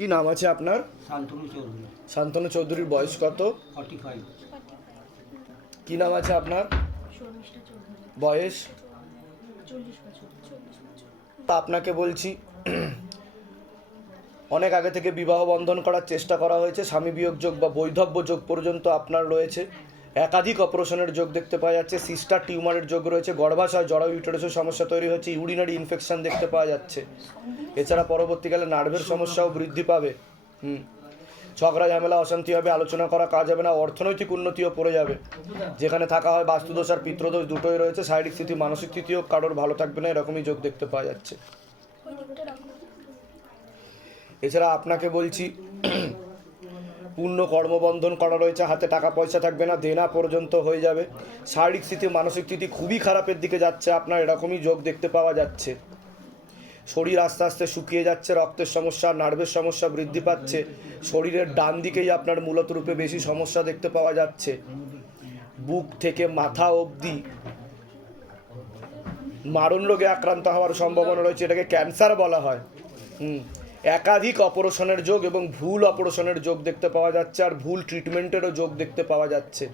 কি নাম আছে আপনার? শান্তনু চৌধুরী। শান্তনু চৌধুরীর বয়স কত? 45। কি নাম আছে আপনার? বয়স? আপনাকে বলছি, অনেক আগে থেকে বিবাহ বন্ধন করার চেষ্টা করা হয়েছে, স্বামী বিয়োগ যোগ বা বৈধব্য যোগ পর্যন্ত আপনার রয়েছে। একাধিক অপারেশনের যোগ দেখতে পাওয়া যাচ্ছে, সিস্টার টিউমারের যোগ রয়েছে, গর্ভাশয় জরায়ু ইউটেরাসের সমস্যা তৈরি হচ্ছে, ইউরিনারি ইনফেকশন দেখতে পাওয়া যাচ্ছে। এছাড়া পরবর্তীকালে নার্ভের সমস্যাও বৃদ্ধি পাবে। ঝগড়া ঝামেলা অশান্তি হবে, আলোচনা করা কাজ হবে না, অর্থনৈতিক উন্নতিও পড়ে যাবে। যেখানে থাকা হয় বাস্তুদোষ আর পিত্রদোষ দুটোই রয়েছে, শারীরিক স্থিতি মানসিক স্থিতিও কারোর ভালো থাকবে না, এরকমই যোগ দেখতে পাওয়া যাচ্ছে। এছাড়া আপনাকে বলছি, পূর্ণ কর্মবন্ধন করা রয়েছে, হাতে টাকা পয়সা থাকবে না, দেনা পর্যন্ত হয়ে যাবে। শারীরিক স্থিতি মানসিক স্থিতি খুবই খারাপের দিকে যাচ্ছে আপনার, এরকমই যোগ দেখতে পাওয়া যাচ্ছে। শরীর আস্তে আস্তে শুকিয়ে যাচ্ছে, রক্তের সমস্যা নার্ভের সমস্যা বৃদ্ধি পাচ্ছে। শরীরের ডান দিকেই আপনার মূলত রূপে বেশি সমস্যা দেখতে পাওয়া যাচ্ছে। বুক থেকে মাথা অবধি মারণ রোগে আক্রান্ত হওয়ার সম্ভাবনা রয়েছে, এটাকে ক্যান্সার বলা হয়। একাধিক অপারেশনের যোগ এবং ভুল অপারেশনের যোগ দেখতে পাওয়া যাচ্ছে, আর ভুল ট্রিটমেন্টেরও যোগ দেখতে পাওয়া যাচ্ছে।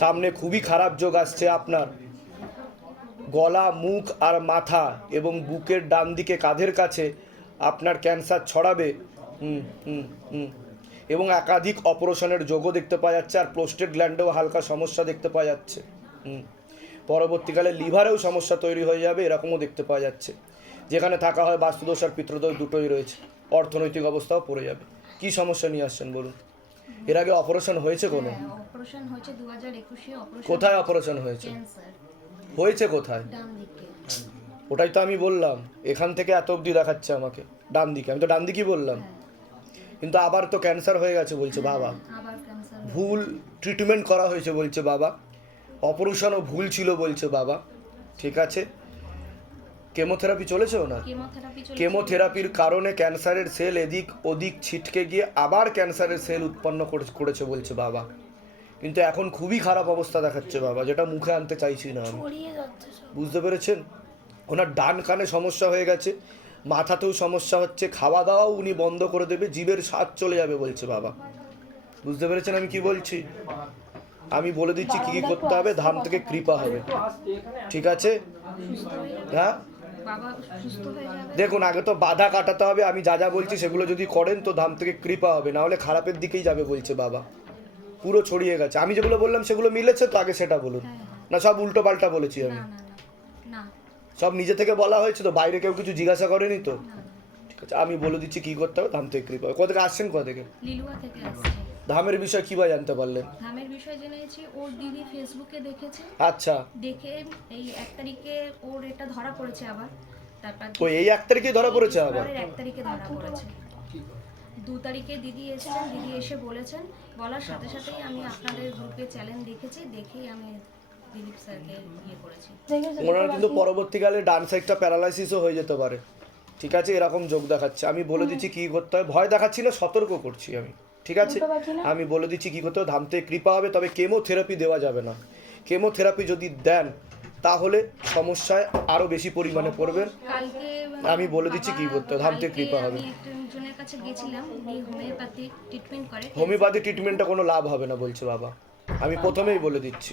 সামনে খুবই খারাপ যোগ আসছে আপনার। গলা, মুখ আর মাথা এবং বুকের ডান দিকে কাঁধের কাছে আপনার ক্যান্সার ছড়াবে। এবং একাধিক অপারেশনের যোগও দেখতে পাওয়া যাচ্ছে, আর প্রোস্টেট গ্ল্যান্ডেও হালকা সমস্যা দেখতে পাওয়া যাচ্ছে। পরবর্তীকালে লিভারেও সমস্যা তৈরি হয়ে যাবে, এরকমও দেখতে পাওয়া যাচ্ছে। যেখানে থাকা হয় বাস্তুদোষ আর পিতৃদোষ দুটোই রয়েছে, অর্থনৈতিক অবস্থাও পড়ে যাবে। কি সমস্যা নিয়ে আসছেন বলুন? এর আগে অপারেশন হয়েছে কোনো? অপারেশন হয়েছে 2021-এ। অপারেশন কোথায় অপারেশন হয়েছে? ক্যান্সার। হয়েছে কোথায়? ডান দিকে। ওটাই তো আমি বললাম, এখান থেকে এত অবধি দেখাচ্ছে আমাকে ডান দিকে, আমি তো ডান দিকেই বললাম। কিন্তু আবার তো ক্যান্সার হয়ে গেছে বলছে বাবা। আবার ক্যান্সার। ভুল ট্রিটমেন্ট করা হয়েছে বলছে বাবা, অপারেশনও ভুল ছিল বলছে বাবা। ঠিক আছে, কেমোথেরাপি চলেছেও না। কেমোথেরাপির কারণে ক্যান্সারের সেল এদিক ওদিক ছিটকে গিয়ে আবার ক্যান্সারের সেল উৎপন্ন করেছে বলছে বাবা। কিন্তু এখন খুবই খারাপ অবস্থা দেখাচ্ছে বাবা, যেটা মুখে আনতে চাইছি না আমি। বুঝতে পেরেছেন? ওনার ডান কানে সমস্যা হয়ে গেছে, মাথাতেও সমস্যা হচ্ছে, খাওয়া দাওয়াও উনি বন্ধ করে দেবে, জিভের স্বাদ চলে যাবে বলছে বাবা। বুঝতে পেরেছেন আমি কি বলছি? আমি বলে দিচ্ছি কি কি করতে হবে, ধাম থেকে কৃপা হবে। ঠিক আছে? হ্যাঁ, দেখুন আগে তো বাধা কাটাতে হবে, আমি যা যা বলছি সেগুলো যদি করেন তো ধাম থেকে কৃপা হবে, না হলে খারাপের দিকেই যাবে বলছে বাবা। পুরো ছড়িয়ে গেছে। আমি যেগুলো বললাম সেগুলো মিলেছে তো? আগে সেটা বলুন। না সব উল্টো পাল্টা বলেছি আমি? সব নিজে থেকে বলা হয়েছে তো, বাইরে কেউ কিছু জিজ্ঞাসা করেনি তো? ঠিক আছে, আমি বলে দিচ্ছি কি করতে হবে, ধাম থেকে কৃপা হবে। কোথা থেকে আসছেন? কোথা থেকে? লিলুয়া থেকে আসছে। ধামের বিষয় কিভাবে জানতে পারলেন? ধামের বিষয় জেনেছি ওর দিদি ফেসবুকে দেখেছে। আচ্ছা, দেখে এই 1 তারিখে ওর এটা ধরা পড়েছে আবার। তারপর ওই এই 1 তারিখে ধরা পড়েছে আবার? 1 তারিখে ধরা পড়েছে। 2 তারিখে দিদি এসেছেন, দিদি এসে বলেছেন, বলার সাথে সাথেই আমি আপনাদের গ্রুপে চ্যালেঞ্জ দেখেছি, দেখেই আমি দিলীপ স্যারকে করেছি। ওনার কিন্তু পরবর্তীকালে ডান সাইডটা প্যারালাইসিসও হয়ে যেতে পারে। ঠিক আছে, এরকম যোগ দেখাচ্ছে। আমি বলে দিচ্ছি কী করতে হবে, ভয় দেখাচ্ছি না, সতর্ক করছি আমি। ঠিক আছে, আমি বলে দিচ্ছি কী করতে হবে। ধাম থেকে কৃপা হবে, তবে কেমোথেরাপি দেওয়া যাবে না। কেমোথেরাপি যদি দেন তাহলে সমস্যায় আরও বেশি পরিমাণে পড়বেন। আমি বলে দিচ্ছি কী করতে হবে, ধাম থেকে কৃপা হবে। একজনের কাছে গেছিলাম, উনি হোমিওপ্যাথি ট্রিটমেন্ট করে। হোমিওপ্যাথি ট্রিটমেন্টটা কোনো লাভ হবে না বলছে বাবা, আমি প্রথমেই বলে দিচ্ছি।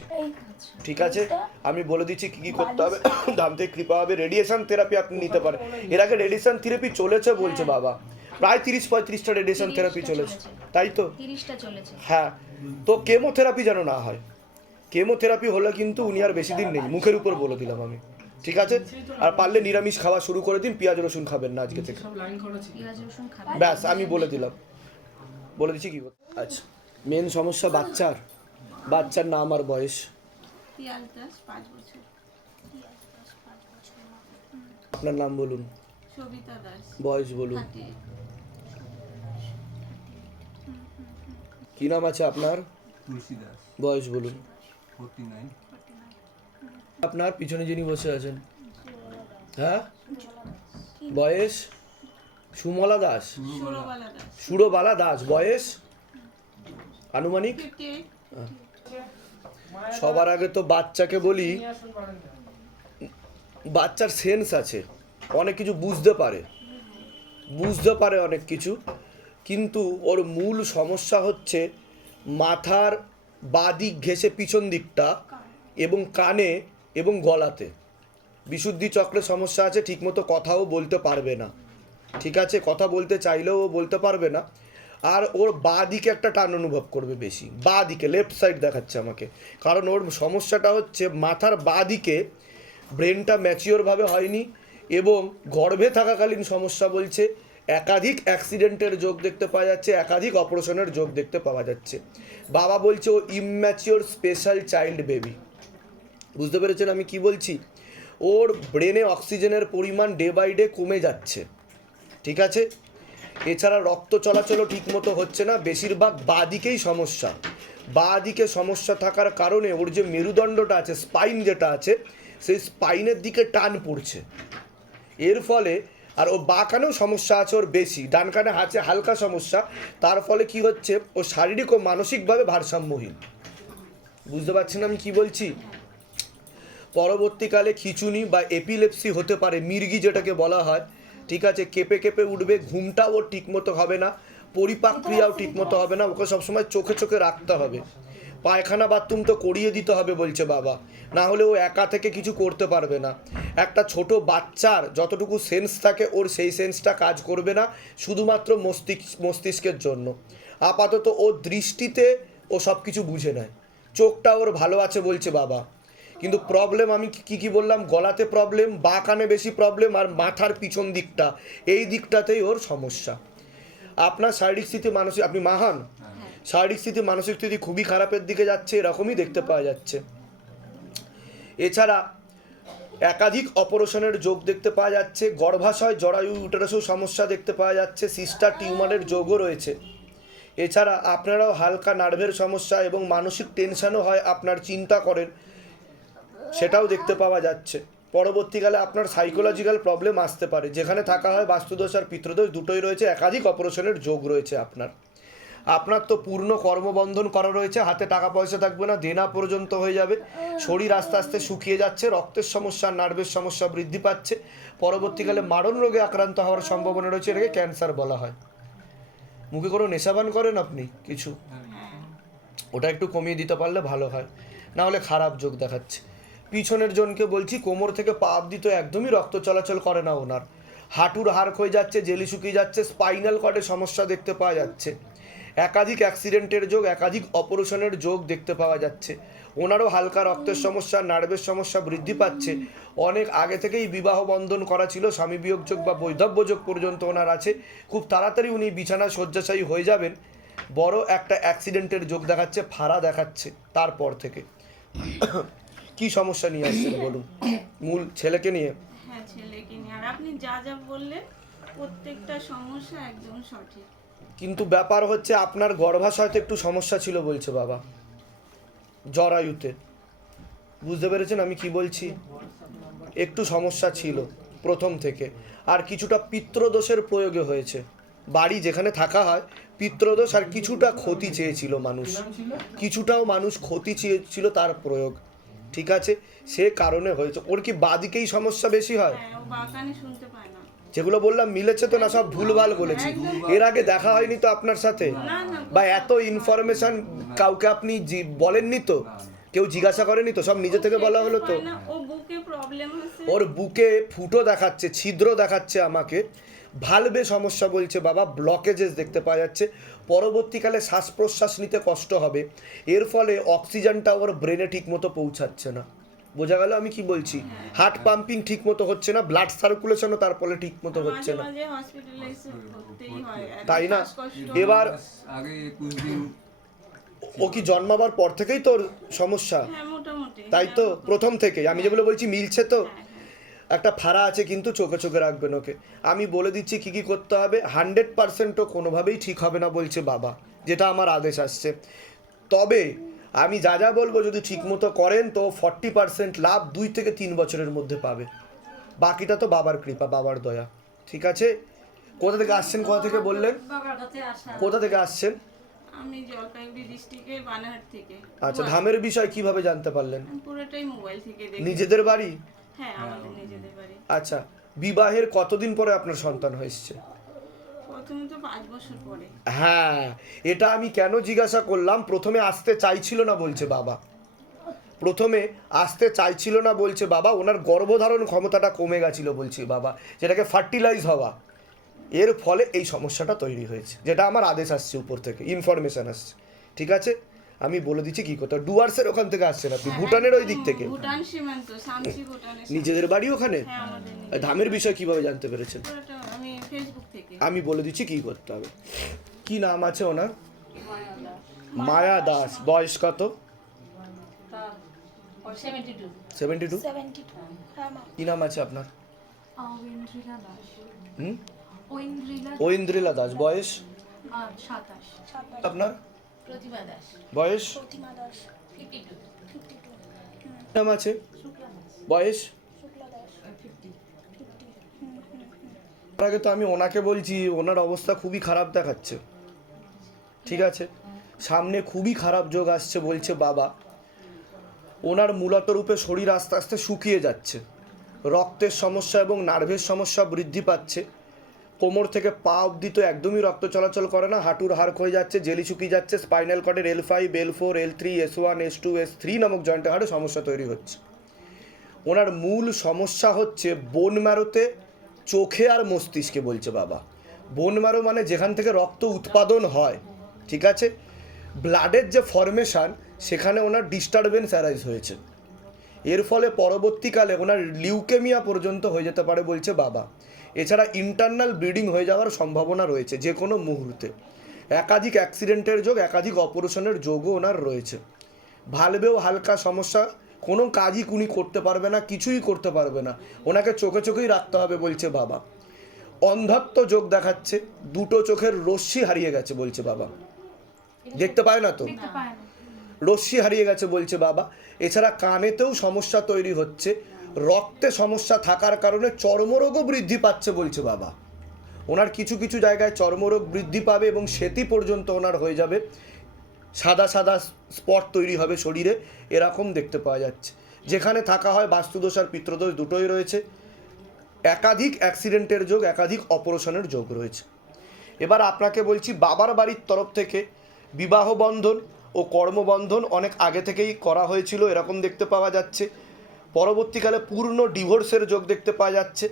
ঠিক আছে, আমি বলে দিচ্ছি কী কী করতে হবে, ধাম থেকে কৃপা হবে। রেডিয়েশন থেরাপি আপনি নিতে পারেন। এর আগে রেডিয়েশন থেরাপি চলেছে বলছে বাবা, প্রায় 30-35টা রেডিয়েশন থেরাপি চলেছে, তাই তো? 30টা চলেছে। হ্যাঁ, তো কেমোথেরাপি যেন না হয়। কেমোথেরাপি হলে কিন্তু উনি আর বেশি দিন নেই, মুখের উপর বলে দিলাম আমি। ঠিক আছে, আর পারলে নিরামিষ খাওয়া শুরু করে দিন, পেঁয়াজ রসুন খাবেন না আজকে থেকে। ব্যাস, আমি বলে দিলাম, বলে দিচ্ছি কি করতে। আচ্ছা, মেন সমস্যা বাচ্চার নাম আর বয়স? আপনার নাম বলুন। বয়স বলুন। কি নাম আছে আপনার? বয়স বলুন। আপনার পিছনে যিনি বসে আছেন, হ্যাঁ, বয়স? সুমলা দাস, সুরবালা দাস, বয়স আনুমানিক? সবার আগে তো বাচ্চাকে বলি, বাচ্চার সেন্স আছে, অনেক কিছু বুঝতে পারে। বুঝতে পারে অনেক কিছু, কিন্তু ওর মূল সমস্যা হচ্ছে মাথার বাঁ দিক ঘেঁষে পিছন দিকটা এবং কানে এবং গলাতে বিশুদ্ধি চক্রের সমস্যা আছে। ঠিকমতো কথাও বলতে পারবে না, ঠিক আছে, কথা বলতে চাইলেও ও বলতে পারবে না। আর ওর বাঁ দিকে একটা টান অনুভব করবে বেশি, বাঁ দিকে, লেফট সাইড দেখাচ্ছে আমাকে। কারণ ওর সমস্যাটা হচ্ছে মাথার বাঁ দিকে ব্রেনটা ম্যাচিওরভাবে হয়নি এবং গর্ভে থাকাকালীন সমস্যা বলছে। একাধিক অ্যাক্সিডেন্টের যোগ দেখতে পাওয়া যাচ্ছে, একাধিক অপারেশনের যোগ দেখতে পাওয়া যাচ্ছে। বাবা বলছে ও ইম্যাচিওর স্পেশাল চাইল্ড বেবি। বুঝতে পেরেছেন আমি কি বলছি? ওর ব্রেনে অক্সিজেনের পরিমাণ ডে বাই ডে কমে যাচ্ছে, ঠিক আছে। এছাড়া রক্ত চলাচলও ঠিকমতো হচ্ছে না, বেশিরভাগ বাঁ দিকেই সমস্যা। বাঁ দিকে সমস্যা থাকার কারণে ওর যে মেরুদণ্ডটা আছে, স্পাইন যেটা আছে, সেই স্পাইনের দিকে টান পড়ছে। এর ফলে আর ও বাঁ কানেও সমস্যা আছে ওর বেশি, ডান কানে আছে হালকা সমস্যা। তার ফলে কি হচ্ছে, ও শারীরিক ও মানসিকভাবে ভারসাম্যহীন। বুঝতে পারছেন আমি কি বলছি? পরবর্তীকালে খিঁচুনি বা এপিলেপসি হতে পারে, মির্গি যেটাকে বলা হয়, ঠিক আছে। কেঁপে কেঁপে উঠবে, ঘুমটাও ওর ঠিকমতো হবে না, পরিপাক ক্রিয়াও ঠিকমতো হবে না। ওকে সবসময় চোখে চোখে রাখতে হবে। পায়খানা বাথরুম তো করিয়ে দিতে হবে বলছে বাবা, না হলে ও একা থেকে কিছু করতে পারবে না। একটা ছোট বাচ্চার যতটুকু সেন্স থাকে ওর সেই সেন্সটা কাজ করবে না, শুধুমাত্র মস্তিষ্কের জন্য। আপাতত ওর দৃষ্টিতে ও সব কিছু বুঝে নেয়, চোখটা ওর ভালো আছে বলছে বাবা। কিন্তু প্রবলেম আমি কি বললাম, গলাতে প্রবলেম, বাঁ কানে বেশি প্রবলেম, আর মাথার পিছন দিকটা, এই দিকটাতেই ওর সমস্যা। আপনার শারীরিক স্থিতি মানসিক, আপনি মা হন, শারীরিক স্থিতি মানসিক স্থিতি খুবই খারাপের দিকে যাচ্ছে, এরকমই দেখতে পাওয়া যাচ্ছে। এছাড়া একাধিক অপারেশনের যোগ দেখতে পাওয়া যাচ্ছে, গর্ভাশয় জরায়ু ইউটেরাসেও সমস্যা দেখতে পাওয়া যাচ্ছে, সিস্টার টিউমারের যোগও রয়েছে। এছাড়া আপনারাও হালকা নার্ভের সমস্যা এবং মানসিক টেনশনও হয়, আপনার চিন্তা করেন, সেটাও দেখতে পাওয়া যাচ্ছে। পরবর্তীকালে আপনার সাইকোলজিক্যাল প্রবলেম আসতে পারে, যেখানে থাকা হয় বাস্তুদোষ আর পিতৃদোষ দুটোই রয়েছে, একাধিক অপারেশনের যোগ রয়েছে আপনার তো পূর্ণ কর্মবন্ধন করা রয়েছে, হাতে টাকা পয়সা থাকবে না, দেনা পর্যন্ত হয়ে যাবে, শরীর আস্তে আস্তে শুকিয়ে যাচ্ছে, রক্তের সমস্যা, নার্ভের সমস্যা বৃদ্ধি পাচ্ছে, পরবর্তীকালে মারণ রোগে আক্রান্ত হওয়ার সম্ভাবনা রয়েছে, এটাকে ক্যান্সার বলা হয়। মুখে কোনো নেশাবান করেন আপনি কিছু, ওটা একটু কমিয়ে দিতে পারলে ভালো হয়, না হলে খারাপ যোগ দেখাচ্ছে। পিছনের জনকে বলছি, কোমর থেকে পা অবধি তো একদমই রক্ত চলাচল করে না ওনার, হাঁটুর হাড় ক্ষয়ে যাচ্ছে, জেলি শুকিয়ে যাচ্ছে, স্পাইনাল কর্ডে সমস্যা দেখতে পাওয়া যাচ্ছে, একাধিক অ্যাক্সিডেন্টের যোগ, একাধিক অপারেশনের যোগ দেখতে পাওয়া যাচ্ছে। ওনারও হালকা রক্তের সমস্যা, নার্ভের সমস্যা বৃদ্ধি পাচ্ছে, অনেক আগে থেকেই বিবাহ বন্ধন করা ছিল, স্বামী বিয়োগ যোগ বা বৈধব্য যোগ পর্যন্ত ওনার আছে, খুব তাড়াতাড়ি উনি বিছানা শয্যাশায়ী হয়ে যাবেন। বড় একটা অ্যাক্সিডেন্টের যোগ দেখাচ্ছে, ফাড়া দেখাচ্ছে তারপর থেকে। কি সমস্যা নিয়ে আসছেন বলুন, মূল ছেলেকে নিয়ে? হ্যাঁ, ছেলেকে নিয়ে। আর আপনি যা যা বললেন প্রত্যেকটা সমস্যা একদম সঠিক। কিন্তু ব্যাপার হচ্ছে আপনার গর্ভাশয়তে একটু সমস্যা ছিল বলছে বাবা, জরায়ুতে। বুঝতে পেরেছেন আমি কি বলছি? একটু সমস্যা ছিল প্রথম থেকে, আর কিছুটা পিতৃদোষের প্রয়োগে হয়েছে। বাড়ি যেখানে থাকা হয় পিতৃদোষ, আর কিছুটা ক্ষতি চেয়েছিল মানুষ, কিছুটাও মানুষ ক্ষতি চেয়েছিল, তার প্রয়োগ, ঠিক আছে, সে কারণে হয়েছে। ওর কি বাদিকেই সমস্যা বেশি হয়? হ্যাঁ, ও বাঁকানে শুনতে পায় না। যেগুলো বললাম মিলেছে তো না? সব ভুলভাল বলেছি? এর আগে দেখা হয়নি তো আপনার সাথে? না না, বা এত ইনফরমেশন কাউকে আপনি বলেননি তো? কেউ জিজ্ঞাসা করেনি তো? সব নিজে থেকে বলা হলো তো? না, ও বুকে প্রবলেম আছে। ওর বুকে ফুটো দেখাচ্ছে, ছিদ্র দেখাচ্ছে আমাকে, ভালভে সমস্যা বলছে বাবা, ব্লকেজেস দেখতে পাওয়া যাচ্ছে, পরবর্তীকালে শ্বাস প্রশ্বাস নিতে কষ্ট হবে, এর ফলে অক্সিজেনটা ওর ব্রেনে ঠিক মতো পৌঁছাচ্ছে না। বোঝা গেল আমি কি বলছি? হার্ট পাম্পিং ঠিক মতো হচ্ছে না, ব্লাড সার্কুলেশনও তার ফলে ঠিক মতো হচ্ছে না, মাঝে মাঝে হসপিটালাইজ করতেই হয়, তাই না? শ্বাসকষ্ট। এবার আগে 21 দিন ও কি জন্মাবার পর থেকেই তোর সমস্যা? হ্যাঁ, মোটামুটি। তাই তো, প্রথম থেকে আমি যেগুলো বলছি মিলছে তো? হ্যাঁ, একটা ফাড়া আছে কিন্তু চোখে চোখে রাখবেন ওকে। আমি বলে দিচ্ছি কী কী করতে হবে। 100% কোনোভাবেই ঠিক হবে না বলছে বাবা, যেটা আমার আদেশ আসছে। তবে আমি যা যা বলবো যদি ঠিকমতো করেন তো 40% লাভ 2 থেকে 3 বছরের মধ্যে পাবে, বাকিটা তো বাবার কৃপা, বাবার দয়া, ঠিক আছে? কোথা থেকে আসছেন, কোথা থেকে বললেন, কোথা থেকে আসছেন? আমি জলপাইগুড়ি ডিস্ট্রিক্টের বানারহাট থেকে। আচ্ছা, ধামের বিষয় কিভাবে জানতে পারলেন? আমি পুরোটাই মোবাইল থেকে দেখি। নিজেদের বাড়ি? হ্যাঁ, আমাদের নিজেদের বাড়ি। আচ্ছা, বিবাহের কতদিন পরে আপনার সন্তান হয়েছে? প্রথমে তো 5 বছর পরে। হ্যাঁ, এটা আমি কেন জিজ্ঞাসা করলাম, প্রথমে আসতে চাইছিল না বলছে বাবা, প্রথমে আসতে চাইছিল না বলছে বাবা, ওনার গর্ভধারণ ক্ষমতাটা কমে গেছিল বলছে বাবা, যেটাকে ফার্টিলাইজ হওয়া, এর ফলে এই সমস্যাটা তৈরি হয়েছে, যেটা আমার আদেশ আসছে উপর থেকে, ইনফরমেশন আসছে। ঠিক আছে, আমি বলে দিচ্ছি কি কথা। ডুয়ার্সের ওখান থেকে আসছেন আপনি, ভুটানের ওই দিক থেকে? ভুটান সীমান্ত, সামচি ভুটানের সাথে। নিজেদের বাড়ি ওখানে? হ্যাঁ, আমাদের নিজেদের। ধামের বিষয় কিভাবে জানতে পেরেছেন? ওটা আমি ফেসবুক থেকে। আমি বলে দিচ্ছি কি করতে হবে। কি নাম আছে ওনার? মায়া দাস। বয়স কত? 72। কি নাম আছে আপনার? ঐন্দ্রিলা দাস। হুম, ঐন্দ্রিলা ঐন্দ্রিলা দাস। বয়স 27। আপনার? প্রতিমা দাস। বয়স? 52। নাম আছে? বয়স? তার আগে তো আমি ওনাকে বলছি, ওনার অবস্থা খুবই খারাপ দেখাচ্ছে। ঠিক আছে, সামনে খুবই খারাপ যোগ আসছে বলছে বাবা। ওনার মূলত রূপে শরীর আস্তে আস্তে শুকিয়ে যাচ্ছে, রক্তের সমস্যা এবং নার্ভের সমস্যা বৃদ্ধি পাচ্ছে, কোমর থেকে পা অবধি তো একদমই রক্ত চলাচল করে না, হাঁটুর হাড় ক্ষয়ে যাচ্ছে, জেলি শুকিয়ে যাচ্ছে, spinal কর্ডের L5, L4, L3, S1, S2, S3 নামক জয়েন্টে হাড়ে সমস্যা তৈরি হচ্ছে। ওনার মূল সমস্যা হচ্ছে বোন ম্যারোতে, চোখে আর মস্তিষ্কে বলছে বাবা। বোন ম্যারো মানে যেখান থেকে রক্ত উৎপাদন হয়, ঠিক আছে, ব্লাডের যে ফরমেশন, সেখানে ওনার ডিস্টারবেন্স অ্যারাইজ হয়েছে। এর ফলে পরবর্তীকালে ওনার লিউকেমিয়া পর্যন্ত হয়ে যেতে পারে বলছে বাবা। এছাড়া ইন্টারনাল ব্লিডিং হয়ে যাওয়ার সম্ভাবনা রয়েছে যে কোনো মুহূর্তে। একাধিক অ্যাক্সিডেন্টের যোগ, একাধিক অপারেশনের যোগও ওনার রয়েছে। ভালভেও হালকা সমস্যা, কোনো কাজই উনি করতে পারবে না, কিছুই করতে পারবে না, ওনাকে চোখে চোখেই রাখতে হবে বলছে বাবা। অন্ধত্ব যোগ দেখাচ্ছে, দুটো চোখের রশ্মি হারিয়ে গেছে বলছে বাবা, দেখতে পায় না তো, রশ্মি হারিয়ে গেছে বলছে বাবা। এছাড়া কানেতেও সমস্যা তৈরি হচ্ছে, রক্তে সমস্যা থাকার কারণে চর্মরোগও বৃদ্ধি পাচ্ছে বলছে বাবা। ওনার কিছু কিছু জায়গায় চর্মরোগ বৃদ্ধি পাবে এবং সেটি পর্যন্ত ওনার হয়ে যাবে, সাদা সাদা স্পট তৈরি হবে শরীরে, এরকম দেখতে পাওয়া যাচ্ছে। যেখানে থাকা হয় বাস্তুদোষ আর পিতৃদোষ দুটোই রয়েছে, একাধিক অ্যাক্সিডেন্টের যোগ, একাধিক অপারেশনের যোগ রয়েছে। এবার আপনাকে বলছি, বাবার বাড়ির তরফ থেকে বিবাহ বন্ধন ও কর্মবন্ধন অনেক আগে থেকেই করা হয়েছিল, এরকম দেখতে পাওয়া যাচ্ছে। পরবর্তীকালে পূর্ণ ডিভোর্সের যোগ দেখতে পাওয়া যাচ্ছে,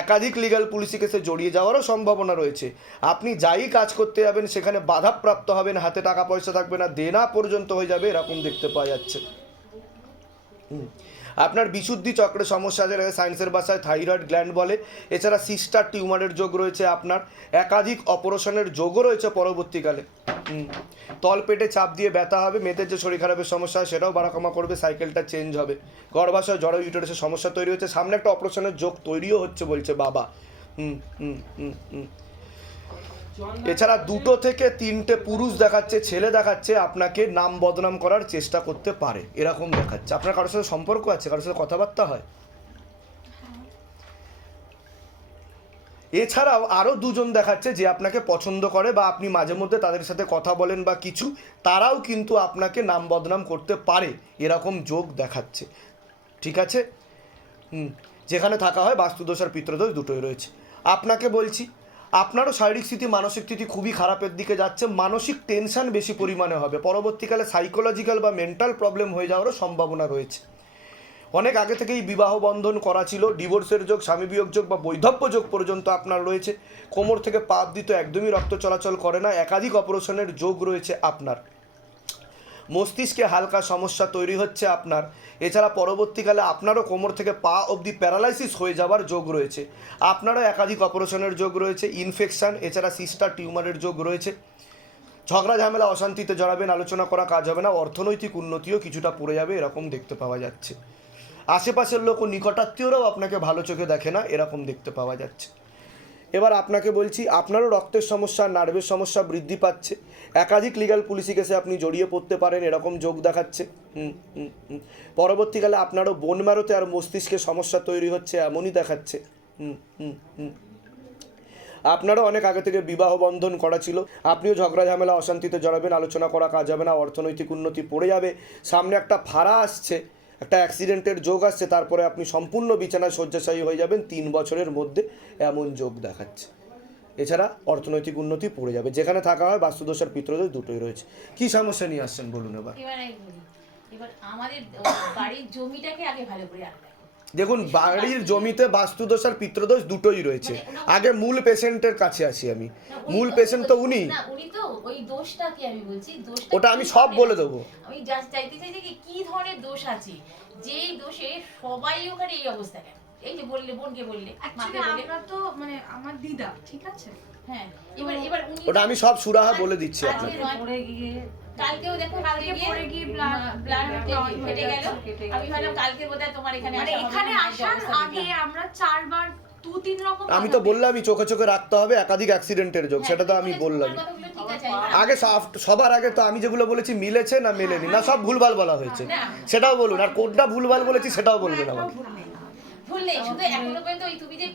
একাধিক লিগ্যাল পুলিশি কেসে জড়িয়ে যাওয়ারও সম্ভাবনা রয়েছে। আপনি যাই কাজ করতে যাবেন সেখানে বাধাপ্রাপ্ত হবেন, হাতে টাকা পয়সা থাকবে না, দেনা পর্যন্ত হয়ে যাবে, এরকম দেখতে পাওয়া যাচ্ছে। আপনার বিশুদ্ধি চক্রের সমস্যা, যেটাকে সায়েন্সের ভাষায় থাইরয়েড গ্ল্যান্ড বলে। এছাড়া সিস্টার টিউমারের যোগ রয়েছে আপনার, একাধিক অপারেশনের যোগও রয়েছে পরবর্তীকালে। তলপেটে চাপ দিয়ে ব্যথা হবে, মেয়েদের যে শরীর খারাপের সমস্যা হয় সেটাও বাড়া কমা করবে, সাইকেলটা চেঞ্জ হবে, গর্ভাশয় জড় ইউটেরাসের সমস্যা তৈরি হচ্ছে, সামনে একটা অপারেশনের যোগ তৈরিও হচ্ছে বলছে বাবা। এছাড়া 2 থেকে 3টে পুরুষ দেখাচ্ছে, ছেলে দেখাচ্ছে, আপনাকে নাম বদনাম করার চেষ্টা করতে পারে, এরকম দেখাচ্ছে। আপনার কারোর সাথে সম্পর্ক আছে, কারোর সাথে কথাবার্তা হয়? এছাড়াও আরও 2জন দেখাচ্ছে যে আপনাকে পছন্দ করে, বা আপনি মাঝে মধ্যে তাদের সাথে কথা বলেন বা কিছু, তারাও কিন্তু আপনাকে নাম বদনাম করতে পারে, এরকম যোগ দেখাচ্ছে। ঠিক আছে, যেখানে থাকা হয় বাস্তুদোষ আর পিতৃদোষ দুটোই রয়েছে। আপনাকে বলছি, আপনারও শারীরিক স্থিতি, মানসিক স্থিতি খুবই খারাপের দিকে যাচ্ছে, মানসিক টেনশন বেশি পরিমাণে হবে, পরবর্তীকালে সাইকোলজিক্যাল বা মেন্টাল প্রবলেম হয়ে যাওয়ারও সম্ভাবনা রয়েছে। অনেক আগে থেকেই বিবাহ বন্ধন করা ছিল, ডিভোর্সের যোগ, স্বামী বিয়োগ যোগ বা বৈধব্য যোগ পর্যন্ত আপনার রয়েছে, কোমর থেকে পা অবধি তো একদমই রক্ত চলাচল করে না, একাধিক অপারেশনের যোগ রয়েছে আপনার, মস্তিষ্কে হালকা সমস্যা তৈরি হচ্ছে আপনার। এছাড়া পরবর্তীকালে আপনারও কোমর থেকে পা অবধি প্যারালাইসিস হয়ে যাওয়ার যোগ রয়েছে, আপনারও একাধিক অপারেশনের যোগ রয়েছে, ইনফেকশান, এছাড়া সিস্টার টিউমারের যোগ রয়েছে। ঝগড়া ঝামেলা অশান্তিতে জড়াবেন, আলোচনা করা কাজ হবে না, অর্থনৈতিক উন্নতিও কিছুটা পড়ে যাবে, এরকম দেখতে পাওয়া যাচ্ছে। আশেপাশের লোক ও নিকটাত্মীয়রাও আপনাকে ভালো চোখে দেখে না, এরকম দেখতে পাওয়া যাচ্ছে। এবার আপনাকে বলছি, আপনারও রক্তের সমস্যা, নার্ভের সমস্যা বৃদ্ধি পাচ্ছে, একাধিক লিগ্যাল পুলিশি কেসে আপনি জড়িয়ে পড়তে পারেন, এরকম যোগ দেখাচ্ছে। পরবর্তীকালে আপনারও বোন ম্যারোতে আর মস্তিষ্কে সমস্যা তৈরি হচ্ছে, এমনই দেখাচ্ছে। আপনারও অনেক আগে থেকে বিবাহ বন্ধন করা ছিল, আপনিও ঝগড়া ঝামেলা অশান্তিতে জড়াবেন, আলোচনা করা কাজ হবে না, অর্থনৈতিক উন্নতি পড়ে যাবে, সামনে একটা ফাড়া আসছে, একটা অ্যাক্সিডেন্টের যোগ আসছে, তারপরে আপনি সম্পূর্ণ বিছানায় শয্যাশায়ী হয়ে যাবেন 3 বছরের মধ্যে, এমন যোগ দেখাচ্ছে। এছাড়া অর্থনৈতিক উন্নতি পড়ে যাবে। যেখানে থাকা হয় বাস্তুদোষ আর পিতৃদোষ দুটোই রয়েছে। কি সমস্যা নিয়ে আসছেন বলুন এবার। এবার আমি বলি, এবার আমাদের বাড়ির জমিটাকে আগে ভালো করে আনবে। দেখুন, বাড়ির জমিতে বাস্তুদোষ আর পিতৃদোষ দুটোই রয়েছে। আগে মূল পেশেন্টের কাছে আসি আমি। মূল পেশেন্ট তো উনি। না, উনি তো ওই দোষটা কি আমি বলছি, দোষটা ওটা আমি সব বলে দেবো। আমি জাস্ট চাইতে চাই যে কি ধরনের দোষ আছে, যেই দোষে সবাই ওখানে এই অবস্থা কেন। এই যে বললে, বোনকে বললে, মাকে বললে, আমরা তো মানে আমার দিদা, ঠিক আছে? হ্যাঁ, এবার উনি ওটা আমি সব সুরাহা বলে দিচ্ছি আজকে আপনাকে। নয়, পড়ে গিয়ে কালকেও দেখো, কালকে পড়ে গিয়ে ব্লাড কেটে গেল। আমি ভাবলাম কালকে বোধহয় তোমার এখানে মানে আসা হবে এখানে না, আসার অবস্থা আগে দেখলাম। আমরা 4 বার 2-3 রকম আমি তো বললামই চোখে চোখে রাখতে হবে, একাধিক অ্যাক্সিডেন্টের যোগ, সেটা তো আমি বললাম। তোমার কথাগুলো ঠিক আছে, আগে সবার আগে তো আমি যেগুলো বলেছি মিলেছে না মেলেনি, না সব ভুলভাল বলা হয়েছে সেটাও বলুন, আর কোনটা ভুলভাল বলেছি সেটাও বলবেন আমাকে। ভুল নেই, শুধু এখনো পর্যন্ত ওই তুমি যে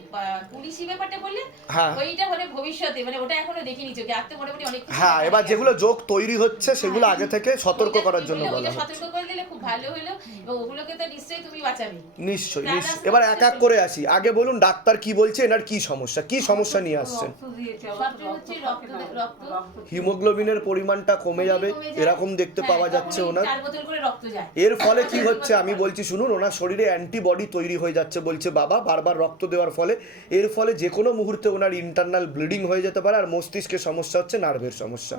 পুলিশি ব্যাপারটা বললে, হ্যাঁ। ওইটা হলে ভবিষ্যতে, মানে ওটা এখনো দেখিনি চোখে, আর তো মোটামুটি অনেক কিছু হ্যাঁ, দেখা এবার গেছে। যেগুলো যোগ তৈরি হচ্ছে সেগুলো আগে থেকে সতর্ক করার জন্য ওইটা বলা হচ্ছে। সতর্ক করে দিলে খুব ভালো হলো, এবং ওগুলোকে তো নিশ্চয়ই তুমি বাঁচাবে। নিশ্চয়ই নিশ্চয়ই। এবার এক এক করে আসি। আগে বলুন ডাক্তার কি বলছে, এনার কি সমস্যা, কি সমস্যা নিয়ে আসছেন। সবটা হচ্ছে রক্ত হিমোগ্লোবিনের পরিমাণটা কমে যাবে এরকম দেখতে পাওয়া যাচ্ছে ওনার। 4 বোতল করে রক্ত যায়। এর ফলে কি হচ্ছে আমি বলছি শুনুন, ওনার শরীরে অ্যান্টিবডি তৈরি হয়ে যাচ্ছে বলছে বাবা, বারবার রক্ত দেওয়ার ফলে। এর ফলে যে কোনো মুহূর্তে ওনার ইন্টারনাল ব্লিডিং হয়ে যেতে পারে, আর মস্তিষ্কের সমস্যা হচ্ছে নার্ভের সমস্যা।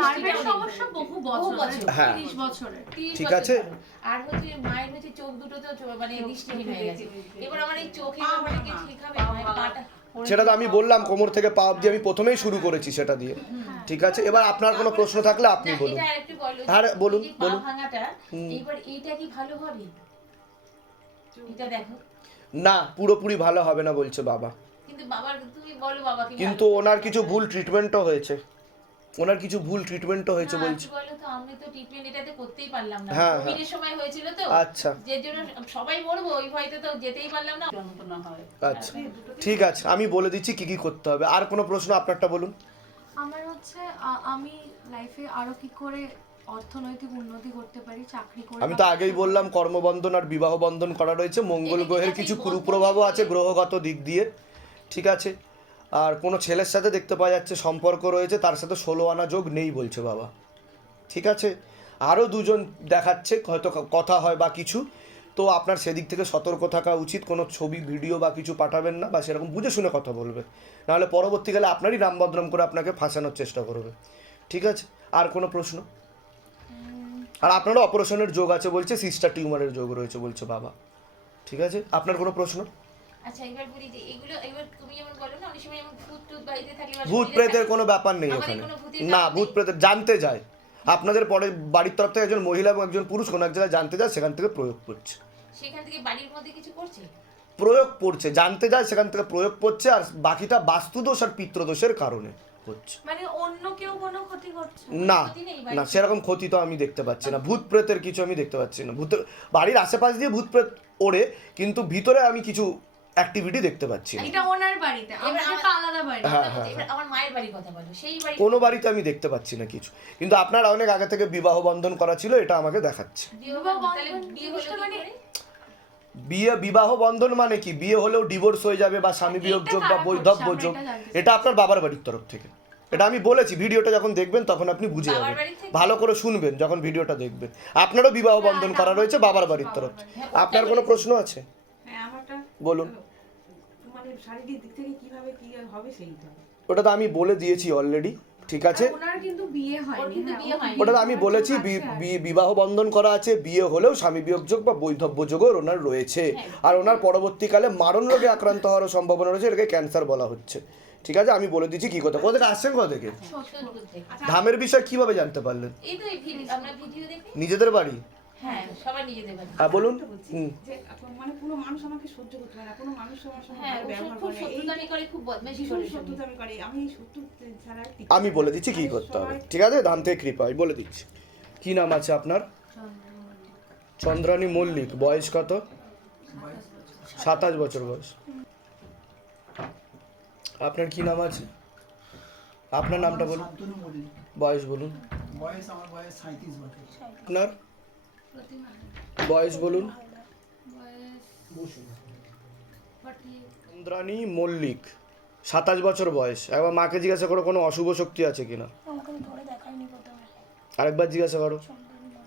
নার্ভের সমস্যা বহু বছর, হ্যাঁ। 30 বছরের। 30 ঠিক বছর আছে। ধরে। আর হচ্ছে মায়ের হচ্ছে চোখ দুটো তো মানে দৃষ্টিহীন হয়ে গেছে। এবার আমার এই চোখে মানে কি ঠিক হবে, মায়ের পাটা সেটা তো আমি বললাম, কোমর থেকে পা অবধি আমি প্রথমেই শুরু করেছি সেটা দিয়ে। ঠিক আছে, এবার আপনার কোনো প্রশ্ন থাকলে আপনি না, বলুন। এটা আরেকটু বলো, হ্যাঁ, বলুন, এই যে বলুন। পা ভাঙাটা, এবার এইটা কি ভালো হবে? এটা দেখো, না, পুরোপুরি ভালো হবে না বলছে বাবা। কিন্তু বাবার, তুমি বলো বাবাকে। কিন্তু ওনার কিছু ভুল ট্রিটমেন্টও হয়েছে, ওনার কিছু ভুল ট্রিটমেন্টও হয়েছে বলছে। বলো তো, আমি তো ট্রিটমেন্ট এটাতে করতেই পারলাম না, হ্যাঁ, কোভিডের সময় হয়েছিল তো। আচ্ছা যে জন্য সবাই মরবো ওই ভয়তে তো যেতেই পারলাম না। যন্ত্রণা হয়। আচ্ছা, ঠিক আছে, আমি বলে দিচ্ছি কি কি করতে হবে। আর কোনো প্রশ্ন আপনারটা বলুন। আমার হচ্ছে আমি লাইফে আরো কি করে অর্থনৈতিক উন্নতি করতে পারি, চাকরি করে। আমি তো আগেই বললাম কর্মবন্ধন আর বিবাহ বন্ধন করা রয়েছে। মঙ্গল গ্রহের কিছু কুপ্রভাবও আছে গ্রহগত দিক দিয়ে, ঠিক আছে। আর কোনো ছেলের সাথে দেখতে পাওয়া যাচ্ছে সম্পর্ক রয়েছে, তার সাথে 16 আনা যোগ নেই বলছে বাবা, ঠিক আছে। আরও দুজন দেখাচ্ছে, হয়তো কথা হয় বা কিছু, তো আপনার সেদিক থেকে সতর্ক থাকা উচিত। কোনো ছবি ভিডিও বা কিছু পাঠাবেন না, বা সেরকম বুঝে শুনে কথা বলবেন, নাহলে পরবর্তীকালে আপনারই নাম বদনাম করে আপনাকে ফাঁসানোর চেষ্টা করবে, ঠিক আছে। আর কোনো প্রশ্ন? আর আপনারও অপারেশনের যোগ আছে বলছে, সিস্টার টিউমারের যোগ রয়েছে বলছে বাবা, ঠিক আছে। আপনার কোনো প্রশ্ন? আচ্ছা, এবার বলি যে এগুলো, এবার তুমি যেমন বলো না, অনেক সময় যেমন ভূত টুত বাড়িতে থাকলে বা ভূত শরীরে প্রেতের থাকলে, কোনো ব্যাপার নেই আমাদের এখানে। কোনো ভূতের না, ব্যাপার ভূত নেই। প্রেতের জানতে যায় আপনাদের পরে বাড়ির তরফ থেকে একজন মহিলা এবং একজন পুরুষ কোনো এক জায়গায় জানতে যায়, সেখান থেকে প্রয়োগ করছে। সেখান থেকে বাড়ির মধ্যে কিছু করছে। প্রয়োগ পড়ছে, জানতে যায় সেখান থেকে প্রয়োগ পড়ছে, আর বাকিটা বাস্তুদোষ আর পিতৃদোষের কারণে হচ্ছে। মানে অন্য কেউ কোনো ক্ষতি করছে? না ক্ষতি নেই, না, সেরকম ক্ষতি তো আমি দেখতে পাচ্ছি না। ভূত প্রেতের কিছু আমি দেখতে পাচ্ছি না। ভূতের বাড়ির আশেপাশ দিয়ে ভূত প্রেত ওড়ে, কিন্তু ভিতরে আমি কিছু অ্যাক্টিভিটি দেখতে পাচ্ছি না। এটা ওনার বাড়িতে, আমাদের তো আলাদা বাড়ি। হ্যাঁ, হ্যাঁ, এবার আমার মায়ের বাড়ির কথা বলো, সেই বাড়ি কোনো বাড়িতে আমি দেখতে পাচ্ছি না কিছু, কিন্তু আপনার অনেক আগে থেকে বিবাহ বন্ধন করা ছিল, এটা আমাকে দেখাচ্ছে। বিবাহ তাহলে বিয়ে হলো কি করে? বিবাহ বন্ধন মানে কি? বিয়ে হলেও ডিভোর্স হয়ে যাবে, বা স্বামী বিয়োগ যোগ বা বৈধব্য যোগ, এটা আপনার বাবার বাড়ির তরফ থেকে। এটা আমি বলেছি, ভিডিওটা যখন দেখবেন তখন আপনি বুঝে বাবার যাবেন, বাড়ি থেকে? ভালো করে শুনবেন যখন ভিডিওটা দেখবেন। আপনারও বিবাহ বন্ধন করা রয়েছে বাবার বাড়ির তরফ থেকে। আপনার কোনো প্রশ্ন আছে? হ্যাঁ, আমারটা বলুন। মানে শারীরিক দিক থেকে কিভাবে কি হবে সেইটা। ওটা তো আমি বলে দিয়েছি অলরেডি, ঠিক আছে। ওনার কিন্তু বিয়ে ওর হয়নি। কিন্তু বিয়ে হয়নি। ওটা তো আমি বলেছি, বিবাহ বন্ধন করা আছে, বিয়ে হলেও স্বামী বিয়োগ যোগ বা বৈধব্য যোগও ওনার রয়েছে। আর ওনার পরবর্তীকালে মারণ রোগে আক্রান্ত হওয়ার সম্ভাবনা রয়েছে, এটাকে ক্যান্সার বলা হচ্ছে, ঠিক আছে। আমি বলে দিচ্ছি কি কথা। কোথা থেকে আসছেন, কোথা থেকে? সোদপুর থেকে। ধামের বিষয় কিভাবে জানতে পারলেন? এই তো এই আমরা ভিডিও দেখি। নিজেদের বাড়ি? হ্যাঁ, সবাই নিজেদের বাড়ি। হ্যাঁ, বলুন। একটা বলছি যে মানে কোনো মানুষ আমাকে সহ্য করতে পারে না, কোনো মানুষ আমার সঙ্গে হ্যাঁ, ভালো ব্যবহার খুব করে না, এই সত্যতামি করে, খুব বদমাইশি ভীষণ করে সব। সত্যতামি করে। আমি এই সত্য ছাড়া আর আমি বলে দিচ্ছি কি করতে হবে, ঠিক আছে। ধাম থেকে কৃপা, আমি বলে দিচ্ছি। কি নাম আছে আপনার? চন্দ্রানী মল্লিক। বয়স কত? 27 বছর বয়স। আপনার কি নাম আছে? আপনার নামটা বলুন, বয়স বলুন। আমার বয়স 37 বছর। আপনার বয়স বলুন। চন্দ্রানী মল্লিক, 27 বছর বয়স। একবার মাকে জিজ্ঞাসা করো কোনো অশুভ শক্তি আছে কিনা, আমাকে ধরে দেখায়নি প্রথমে। আরেকবার জিজ্ঞাসা করো। চন্দন মন্দির।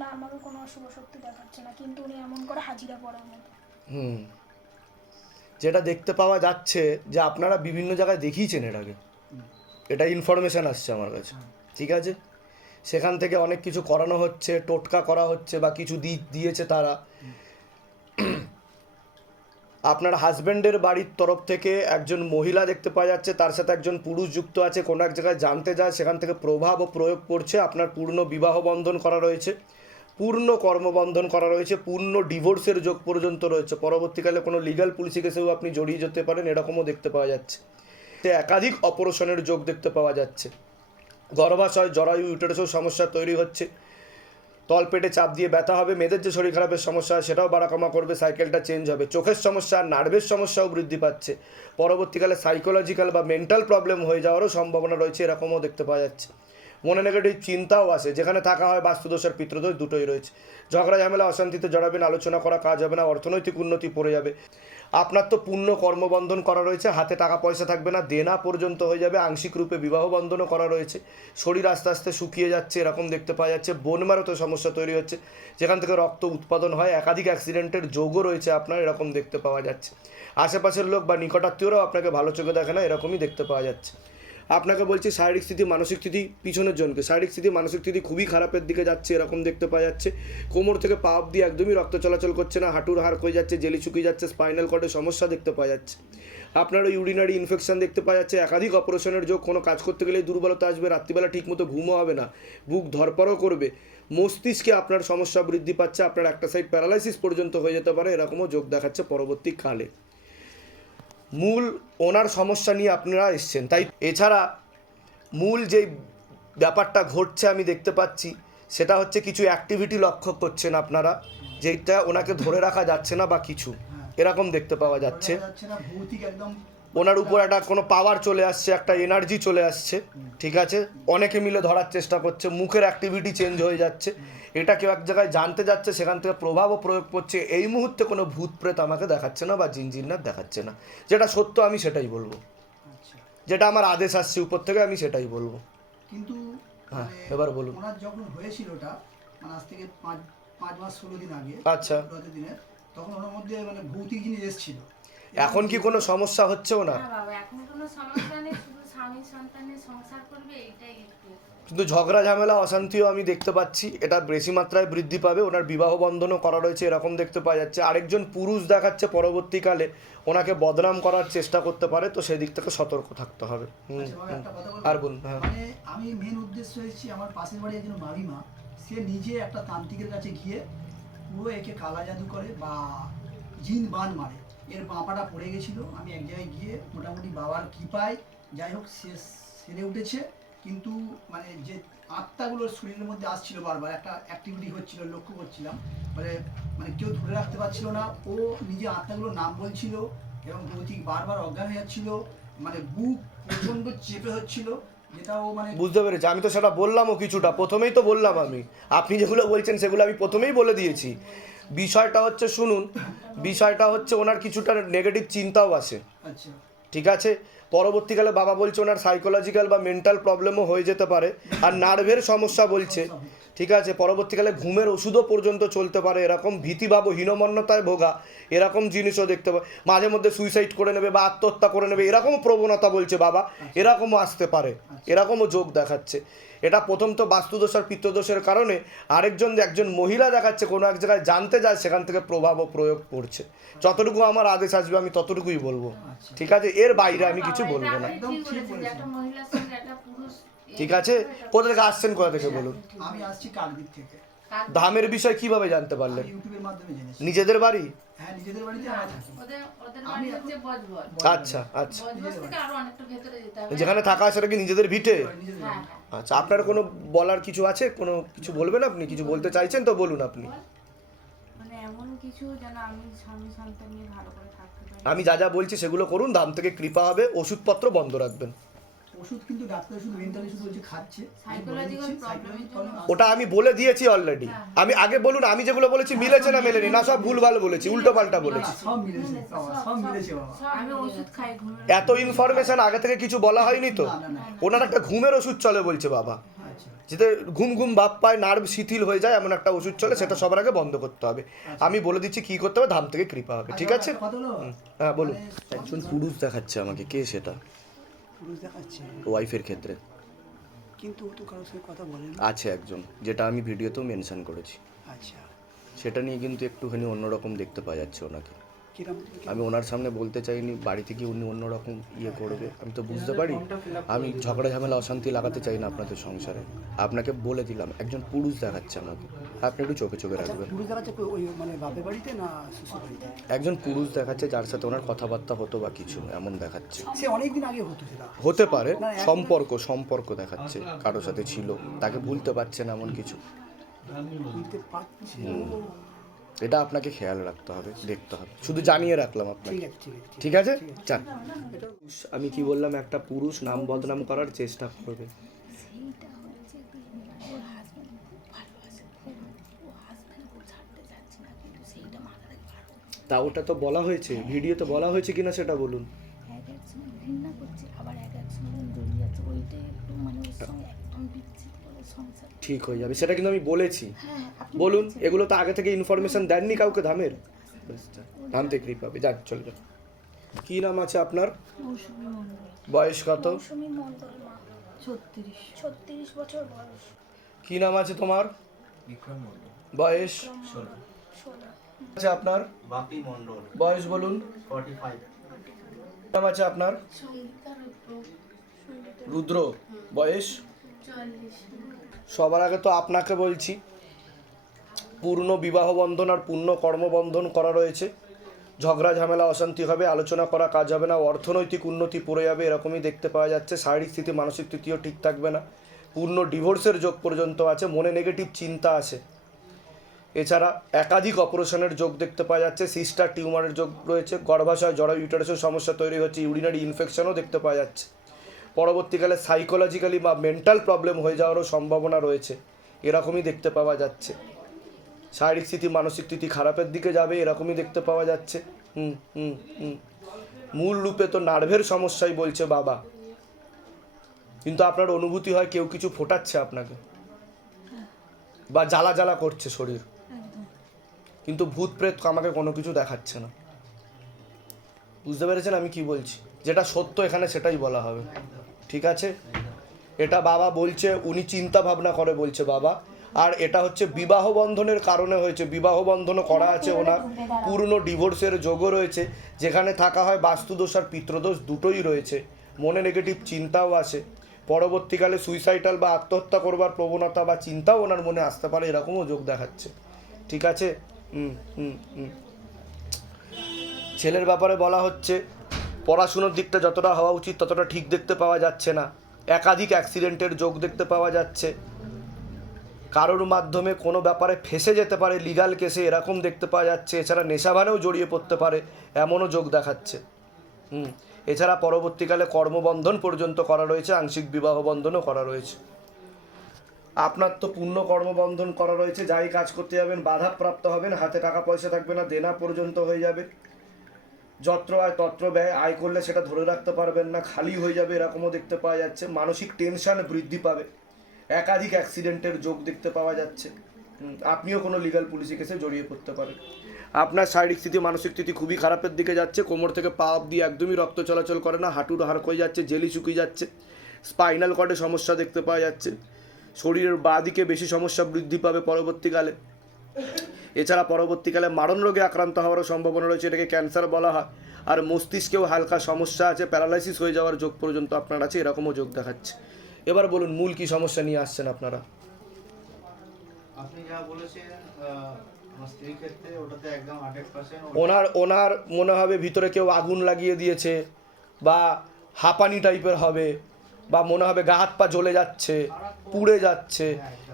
না, আমাকে কোনো অশুভ শক্তি দেখাচ্ছে না, কিন্তু উনি এমন করে হাজিরা পড়ার মতো। যেটা দেখতে পাওয়া যাচ্ছে যে আপনারা বিভিন্ন জায়গায় দেখিয়েছেন এর আগে, এটা ইনফরমেশান আসছে আমার কাছে, ঠিক আছে? সেখান থেকে অনেক কিছু করানো হচ্ছে, টোটকা করা হচ্ছে বা কিছু দিয়েছে তারা। আপনার হাজব্যান্ডের বাড়ির তরফ থেকে একজন মহিলা দেখতে পাওয়া যাচ্ছে, তার সাথে একজন পুরুষ যুক্ত আছে, কোনো এক জায়গায় জানতে যায়, সেখান থেকে প্রভাব ও প্রয়োগ করছে। আপনার পূর্ণ বিবাহ বন্ধন করা রয়েছে, পূর্ণ কর্মবন্ধন করা রয়েছে, পূর্ণ ডিভোর্সের যোগ পর্যন্ত রয়েছে। পরবর্তীকালে কোনো লিগ্যাল পুলিশি কেসেও আপনি জড়িয়ে যেতে পারেন, এরকমও দেখতে পাওয়া যাচ্ছে। একাধিক অপারেশনের যোগ দেখতে পাওয়া যাচ্ছে। গর্ভাশয়, জরায়ু, ইউটেরাসেও সমস্যা তৈরি হচ্ছে। তলপেটে চাপ দিয়ে ব্যথা হবে। মেয়েদের যে শরীর খারাপের সমস্যা সেটাও বাড়াকমা করবে, সাইকেলটা চেঞ্জ হবে। চোখের সমস্যা, নার্ভের সমস্যাও বৃদ্ধি পাচ্ছে। পরবর্তীকালে সাইকোলজিক্যাল বা মেন্টাল প্রবলেম হয়ে যাওয়ারও সম্ভাবনা রয়েছে, এরকমও দেখতে পাওয়া যাচ্ছে। মনে নেগেটিভ চিন্তাও আসে, যেখানে থাকা হয় বাস্তুদোষ আর পিতৃদোষ দুটোই রয়েছে। ঝগড়া ঝামেলা অশান্তিতে জড়াবেন, আলোচনা করা কাজ হবে না, অর্থনৈতিক উন্নতি পড়ে যাবে। আপনার তো পূর্ণ কর্মবন্ধন করা রয়েছে, হাতে টাকা পয়সা থাকবে না, দেনা পর্যন্ত হয়ে যাবে। আংশিক রূপে বিবাহ বন্ধনও করা রয়েছে। শরীর আস্তে আস্তে শুকিয়ে যাচ্ছে, এরকম দেখতে পাওয়া যাচ্ছে। বোন ম্যারোতে সমস্যা তৈরি হচ্ছে, যেখান থেকে রক্ত উৎপাদন হয়। একাধিক অ্যাক্সিডেন্টের যোগও রয়েছে আপনার, এরকম দেখতে পাওয়া যাচ্ছে। আশেপাশের লোক বা নিকটাত্মীয়রাও আপনাকে ভালো চোখে দেখে না, এরকমই দেখতে পাওয়া যাচ্ছে। আপনাকে বলছি শারীরিক স্থিতি, মানসিক স্থিতি, পিছনের জনকে শারীরিক স্থিতি, মানসিক স্থিতি খুবই খারাপের দিকে যাচ্ছে, এরকম দেখতে পাওয়া যাচ্ছে। কোমর থেকে পা অবধি একদমই রক্ত চলাচল করছে না, হাঁটুর হাড় হয়ে যাচ্ছে, জেলি শুকিয়ে যাচ্ছে, স্পাইনাল কর্ডের সমস্যা দেখতে পাওয়া যাচ্ছে। আপনারও ইউরিনারি ইনফেকশন দেখতে পাওয়া যাচ্ছে। একাধিক অপারেশনের যোগ, কোনো কাজ করতে গেলেই দুর্বলতা আসবে, রাত্রিবেলা ঠিকমতো ঘুমও হবে না, বুক ধরপড়ও করবে। মস্তিষ্কে আপনার সমস্যা বৃদ্ধি পাচ্ছে, আপনার একটা সাইড প্যারালাইসিস পর্যন্ত হয়ে যেতে পারে, এরকমও যোগ দেখাচ্ছে পরবর্তীকালে। মূল ওনার সমস্যা নিয়ে আপনারা এসছেন, তাই এছাড়া মূল যেই ব্যাপারটা ঘটছে আমি দেখতে পাচ্ছি, সেটা হচ্ছে কিছু অ্যাক্টিভিটি লক্ষ্য করছেন আপনারা, যেটা ওনাকে ধরে রাখা যাচ্ছে না বা কিছু এরকম দেখতে পাওয়া যাচ্ছে। না, ভৌতিক একদম ওনার উপর একটা কোনো পাওয়ার চলে আসছে, একটা এনার্জি চলে আসছে, ঠিক আছে? অনেকে মিলে ধরার চেষ্টা করছে, মুখের অ্যাক্টিভিটি চেঞ্জ হয়ে যাচ্ছে। এটা কেউ এক জায়গায় জানতে যাচ্ছে, সেখান থেকে প্রভাবও প্রয়োগ করছে। এই মুহূর্তে কোনো ভূত প্রেত আমাকে দেখাচ্ছে না বা জিনজিন্নাত দেখাচ্ছে না, যেটা সত্য আমি সেটাই বলবো, আচ্ছা। যেটা আমার আদেশ আসছে উপর থেকে আমি সেটাই বলবো। কিন্তু হ্যাঁ, মানে এবার বলুন। ওনার যখন হয়েছিল ওটা, মানে আজ থেকে 5 মাস 16 দিন আগে, আচ্ছা। দিনে, তখন ওনার মধ্যে মানে ভৌতিক জিনিস এসেছিল। এখন কি কোনো সমস্যা হচ্ছে না? না বাবা, এখন কোনো সমস্যা নেই, শুধু স্বামী সন্তানের সংসার করবে এটাই একটু। কিন্তু ঝগড়া ঝামেলা অশান্তিও আমি দেখতে পাচ্ছি, এটা বেশি মাত্রায় বৃদ্ধি পাবে। ওনার বিবাহ বন্ধনও করা রয়েছে, এরকম দেখতে পাওয়া যাচ্ছে। আরেকজন পুরুষ দেখাচ্ছে পরবর্তীকালে ওনাকে বদনাম করার চেষ্টা করতে পারে, তো সেদিক থেকে সতর্ক থাকতে হবে। আচ্ছা বাবা, একটা কথা বলবো? আর বলুন। হ্যাঁ, মানে আমি মেন উদ্দেশ্য হয়েছি, আমার পাশের বাড়ি একজন মামিমা, সে নিজে একটা তান্ত্রিকের কাছে গিয়ে পুরো একে কালা জাদু করে বা জিন বান মারে। এর বাঁপাটা পড়ে গেছিল, আমি এক জায়গায় গিয়ে মোটামুটি বাবার কৃপায় যাই হোক সে সেরে উঠেছে। কিন্তু মানে যে আত্মাগুলোর শরীরের মধ্যে আসছিল, বারবার একটা অ্যাক্টিভিটি হচ্ছিল, লক্ষ্য করছিলাম। মানে মানে কেউ ধরে রাখতে পারছিল না, ও নিজে আত্মাগুলোর নাম বলছিল এবং ভৌতিক বারবার অজ্ঞান হয়ে যাচ্ছিল, মানে বুক প্রচণ্ড চেপে হচ্ছিল, যেটাও মানে বুঝতে পেরেছি। আমি তো সেটা বললামও কিছুটা, প্রথমেই তো বললাম আমি। আপনি যেগুলো বলছেন সেগুলো আমি প্রথমেই বলে দিয়েছি। বিষয়টা হচ্ছে, শুনুন, বিষয়টা হচ্ছে ওনার কিছুটা নেগেটিভ চিন্তাও আসে, আচ্ছা ঠিক আছে? পরবর্তীকালে বাবা বলছে ওনার সাইকোলজিক্যাল বা মেন্টাল প্রবলেমও হয়ে যেতে পারে, আর নার্ভের সমস্যা বলছে, ঠিক আছে? পরবর্তীকালে ঘুমের ওষুধও পর্যন্ত চলতে পারে, এরকম ভীতিভাব ও হীনমন্যতায় ভোগা, এরকম জিনিসও দেখতে পাবে। মাঝে মধ্যে সুইসাইড করে নেবে বা আত্মহত্যা করে নেবে, এরকমও প্রবণতা বলছে বাবা, এরকমও আসতে পারে, এরকমও যোগ দেখাচ্ছে। এটা প্রথম তো বাস্তুদোষ আর পিত্তদোষের কারণে। একজন মহিলা দেখাচ্ছে কোনো এক জায়গায় জানতে যায়, সেখান থেকে প্রভাব ও প্রয়োগ করছে। যতটুকু আমার আদেশ আসবে আমি ততটুকুই বলবো, ঠিক আছে? এর বাইরে আমি কিছু বলবো না, আপনি ঠিক বলেছেন যে একটা মহিলার সঙ্গে একটা পুরুষ ঠিক আছে? কোথা থেকে আসছেন, কোথা থেকে বলুন? আমি আসছি কাকদ্বীপ থেকে। ধামের বিষয় কিভাবে জানতে পারলেন? আমি ইউটিউবের মাধ্যমে জেনেছি। নিজেদের বাড়ি? হ্যাঁ, নিজেদের বাড়িতে আমরা থাকি। ওদের বাড়ি হচ্ছে বজবজ। আচ্ছা আচ্ছা। বজবজ থেকে আরো অনেকটা ভেতরে যেতে হবে। যেখানে থাকা সেটা কি নিজেদের ভিটে? নিজেদের হ্যাঁ বাড়ি। হ্যাঁ। আচ্ছা, আপনার কোনো বলার কিছু আছে? কোনো কিছু বলবেন আপনি? কিছু বলতে চাইছেন তো বলুন আপনি। মানে এমন কিছু যেন আমি স্বামী সন্তান নিয়ে ভালো করে থাকতে পারি। আমি যা যা বলছি সেগুলো করুন, দাম থেকে কৃপা হবে। ওষুধপত্র বন্ধ রাখবেন। ওষুধ কিন্তু ডাক্তার শুধু মেন্টালি শুধু বলছে খাচ্ছে, আমি বলে Psychological দিচ্ছি, problem এর psychological জন্য। problem ওটা আমি বলে দিয়েছি অলরেডি। আমি আগে বলুন, আমি যেগুলো বলেছি মিলেছে না মেলেনি? না সব ভুলভাল বলেছি, উল্টো পাল্টা না, বলেছি। সব মিলেছে বাবা, সব মিলেছে বাবা। আমি ওষুধ খাই ঘুমের এত ইনফরমেশন আগে থেকে কিছু বলা হয়নি তো? না, না, না। ওনার একটা ঘুমের ওষুধ চলে বলছে বাবা, আচ্ছা, যেটা ঘুম ঘুম ভাব পায়, নার্ভ শিথিল হয়ে যায়, এমন একটা ওষুধ চলে, সেটা সবার আগে বন্ধ করতে হবে। আমি বলে দিচ্ছি কি করতে হবে, ধাম থেকে কৃপা হবে, ঠিক আছে? কথা হলো, হ্যাঁ বলুন। মানে একজন পুরুষ দেখাচ্ছে আমাকে, কে সেটা? পুরুষ দেখাচ্ছে, ওয়াইফের ক্ষেত্রে কিন্তু ও তো কারোর সঙ্গে কথা বলেন। আছে একজন, যেটা আমি ভিডিওতেও মেনশন করেছি। আচ্ছা, সেটা নিয়ে কিন্তু একটুখানি অন্যরকম দেখতে পাওয়া যাচ্ছে ওনাকে। কিরম? আমি ওনার সামনে বলতে চাইনি, বাড়ি থেকে উনি অন্যরকম ইয়ে করবে, আমি তো বুঝতে পারি। আমি ঝগড়া ঝামেলা অশান্তি লাগাতে চাই না আপনাদের সংসারে। আপনাকে বলে দিলাম, একজন পুরুষ দেখাচ্ছে আমাকে, আপনি একটু চোখে চোখে রাখবেন। পুরুষ দেখাচ্ছে ওই মানে বাপের বাড়িতে না শ্বশুর বাড়িতে? একজন পুরুষ দেখাচ্ছে যার সাথে ওনার কথাবার্তা হতো বা কিছু এমন দেখাচ্ছে। সে অনেকদিন আগে হতো সেটা। হতে পারে সম্পর্ক দেখাচ্ছে, কারোর সাথে ছিল, তাকে ভুলতে পারছে না এমন কিছু। বুঝতে পারছি। এটা আপনাকে খেয়াল রাখতে হবে, দেখতে হবে, শুধু জানিয়ে রাখলাম আপনাকে, ঠিক আছে, ঠিক আছে, ঠিক আছে? চান আমি কি বললাম, একটা পুরুষ নাম বদনাম করার চেষ্টা করবে। সেইটা হচ্ছে কি, ওর হাজব্যান্ড ভালোবাসে খুব, ও হাজব্যান্ড খুব ছাড়তে চাচ্ছে না, কিন্তু সেইটা মাথায় পারো। তা ওটা তো বলা হয়েছে, ভিডিওতে বলা হয়েছে কিনা সেটা বলুন। এক এক সময় ঘৃণা করছে, আবার এক এক সময় জড়িয়ে যাচ্ছে, ওইটাই একটু মানে ওর সঙ্গে একদম বিচ্ছেদ করে সংসার। ঠিক হয়ে যাবে, সেটা কিন্তু আমি বলেছি। হ্যাঁ আপনি বলুন, বলছেন। এগুলো তো আগে থেকে ইনফরমেশন দেননি কাউকে ধামের। ব্যাস, যান, ধাম থেকে কৃপা পাবে, যান চলে যান। কি নাম আছে আপনার? মৌসুমী মন্ডল, বয়স কত? মৌসুমী মণ্ডল মা, 36। 36 বছর বয়স। কি নাম আছে তোমার? বয়স? 16। আছে আপনার? বাপি মন্ডল, বয়স বলুন। 45। কি নাম আছে আপনার? রুদ্র। বয়স? 40। সবার আগে তো আপনাকে বলছি, পূর্ণ বিবাহ বন্ধন আর পূর্ণ কর্মবন্ধন করা রয়েছে। ঝগড়া ঝামেলা অশান্তি হবে, আলোচনা করা কাজ হবে না, অর্থনৈতিক উন্নতি পড়ে যাবে, এরকমই দেখতে পাওয়া যাচ্ছে। শারীরিক স্থিতি মানসিক স্থিতিও ঠিক থাকবে না, পূর্ণ ডিভোর্সের যোগ পর্যন্ত আছে, মনে নেগেটিভ চিন্তা আছে। এছাড়া একাধিক অপারেশনের যোগ দেখতে পাওয়া যাচ্ছে, সিস্টার টিউমারের যোগ রয়েছে, গর্ভাশয় জরা ইউটারাসের সমস্যা তৈরি হচ্ছে, ইউরিনারি ইনফেকশনও দেখতে পাওয়া যাচ্ছে। পরবর্তীকালে সাইকোলজিক্যালি বা মেন্টাল প্রবলেম হয়ে যাওয়ারও সম্ভাবনা রয়েছে, এরকমই দেখতে পাওয়া যাচ্ছে। শারীরিক স্থিতি মানসিক স্থিতি খারাপের দিকে যাবে, এরকমই দেখতে পাওয়া যাচ্ছে। মূল রূপে তো নার্ভের সমস্যাই বলছে বাবা, কিন্তু আপনার অনুভূতি হয় কেউ কিছু ফোটাচ্ছে আপনাকে, বা জ্বালা জ্বালা করছে শরীর, কিন্তু ভূত প্রেত আমাকে কোনো কিছু দেখাচ্ছে না। বুঝতে পেরেছেন আমি কি বলছি? যেটা সত্য এখানে সেটাই বলা হবে, ঠিক আছে? এটা বাবা বলছে, উনি চিন্তা ভাবনা করে বলছে বাবা। আর এটা হচ্ছে বিবাহ বন্ধনের কারণে হয়েছে, বিবাহ বন্ধনও করা আছে ওনার, পূর্ণ ডিভোর্সের যোগও রয়েছে, যেখানে থাকা হয় বাস্তুদোষ আর পিতৃদোষ দুটোই রয়েছে, মনে নেগেটিভ চিন্তাও আসে, পরবর্তীকালে সুইসাইডাল বা আত্মহত্যা করবার প্রবণতা বা চিন্তাও ওনার মনে আসতে পারে, এরকমও যোগ দেখাচ্ছে, ঠিক আছে? ছেলের ব্যাপারে বলা হচ্ছে, পড়াশুনোর দিকটা যতটা হওয়া উচিত ততটা ঠিক দেখতে পাওয়া যাচ্ছে না, একাধিক অ্যাক্সিডেন্টের যোগ দেখতে পাওয়া যাচ্ছে, কারোর মাধ্যমে কোনো ব্যাপারে ফেঁসে যেতে পারে লিগ্যাল কেসে, এরকম দেখতে পাওয়া যাচ্ছে। এছাড়া নেশাভানেও জড়িয়ে পড়তে পারে, এমনও যোগ দেখাচ্ছে। এছাড়া পরবর্তীকালে কর্মবন্ধন পর্যন্ত করা রয়েছে, আংশিক বিবাহ বন্ধনও করা রয়েছে। আপনার তো পূর্ণ কর্মবন্ধন করা রয়েছে, যাই কাজ করতে যাবেন বাধাপ্রাপ্ত হবেন, হাতে টাকা পয়সা থাকবে না, দেনা পর্যন্ত হয়ে যাবে, যত্র আয় তত্র ব্যয়, আয় করলে সেটা ধরে রাখতে পারবেন না, খালি হয়ে যাবে, এরকমও দেখতে পাওয়া যাচ্ছে। মানসিক টেনশন বৃদ্ধি পাবে, একাধিক অ্যাক্সিডেন্টের যোগ দেখতে পাওয়া যাচ্ছে। আপনিও কোনো লিগ্যাল পুলিশি কেসে জড়িয়ে পড়তে পারেন। আপনার শারীরিক স্থিতি মানসিক স্থিতি খুবই খারাপের দিকে যাচ্ছে, কোমর থেকে পা অবধি একদমই রক্ত চলাচল করে না, হাঁটুর হাড় হয়ে যাচ্ছে, জেলি শুকিয়ে যাচ্ছে, স্পাইনাল কর্ডে সমস্যা দেখতে পাওয়া যাচ্ছে, শরীরের বাঁ দিকে বেশি সমস্যা বৃদ্ধি পাবে পরবর্তীকালে। এছাড়া পরবর্তীকালে মারণ রোগে আক্রান্ত হওয়ারও সম্ভাবনা রয়েছে, এটাকে ক্যান্সার বলা হয়। আর মস্তিষ্কেও হালকা সমস্যা আছে, প্যারালাইসিস হয়ে যাওয়ার যোগ পর্যন্ত আপনার আছে, এরকমও যোগ দেখাচ্ছে। এবার বলুন মূল কি সমস্যা নিয়ে আসছেন আপনারা? আপনি যা বলেছেন আমার স্ত্রীর ক্ষেত্রে ওটাতে একদম 100%। ওনার মনে হবে ভিতরে কেউ আগুন লাগিয়ে দিয়েছে, বা হাঁপানি টাইপের হবে, বা মনে হবে গা হাত পা জ্বলে যাচ্ছে, পুড়ে যাচ্ছে,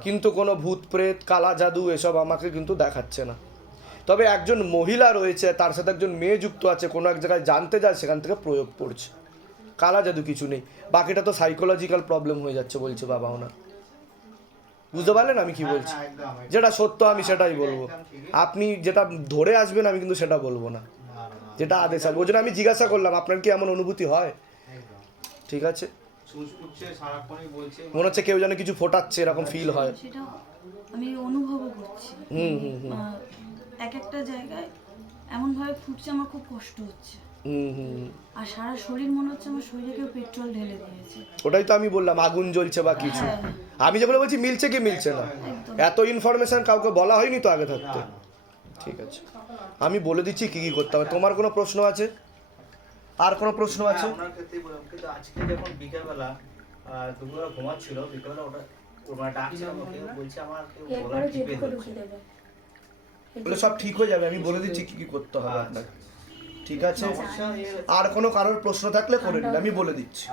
কিন্তু কোনো ভূত প্রেত কালা জাদু এসব আমাকে কিন্তু দেখাচ্ছে না। তবে একজন মহিলা রয়েছে, তার সাথে একজন মেয়ে যুক্ত আছে, কোনো এক জায়গায় জানতে যায়, সেখান থেকে প্রয়োগ পড়ছে। কালা জাদু কিছু নেই, বাকিটা তো সাইকোলজিক্যাল প্রবলেম হয়ে যাচ্ছে বলছে বাবা ওনার। বুঝতে পারলেন আমি কি বলছি? হ্যাঁ, একদম, একদম। যেটা সত্য আমি সেটাই বলবো, একদম ঠিকই। আপনি যেটা ধরে আসবেন আমি কিন্তু সেটা বলবো না, না, না, না। যেটা আদেশ আসবে। ওই জন্য আমি জিজ্ঞাসা করলাম আপনার কি এমন অনুভূতি হয়? একদম। ঠিক আছে, সুচ ফুটছে, সারাক্ষণই বলছে। মনে হচ্ছে কেউ যেন কিছু ফোটাচ্ছে এরকম ফিল হয়। সেটা আমি অনুভবও করছি। হুম হুম হুম এক একটা জায়গায় এমনভাবে ফুটছে আমার খুব কষ্ট হচ্ছে, হুম হুম। আর সারা শরীর মনে হচ্ছে আমার শরীরে কেউ পেট্রোল ঢেলে দিয়েছে। ওটাই তো আমি বললাম আগুন জ্বলছে বা কিছু। আমি যেগুলো বলছি মিলছে কি মিলছে না, এত ইনফরমেশন কাউকে বলা হয়নি তো আগে থাকতে। ঠিক আছে, আমি বলে দিচ্ছি কি কি করতে হবে। তোমার কোনো প্রশ্ন আছে? আর কোনো প্রশ্ন আছে? হ্যাঁ, ওনার ক্ষেত্রেই বললাম, কিন্তু আজকে যখন বিকেলবেলা দুপুরবেলা ঘুমাচ্ছিল, বিকেলবেলা ওটা ওরা ডাকছিল আমাকে, বলছে আমার কেউ গলা টিপে ধরছে। বলে সব ঠিক হয়ে যাবে, আমি বলে দিচ্ছি কি কি করতে হবে আপনার। ঠিক আছে, আর কোনো কারোর প্রশ্ন থাকলে করে নিন, আমি বলে দিচ্ছি।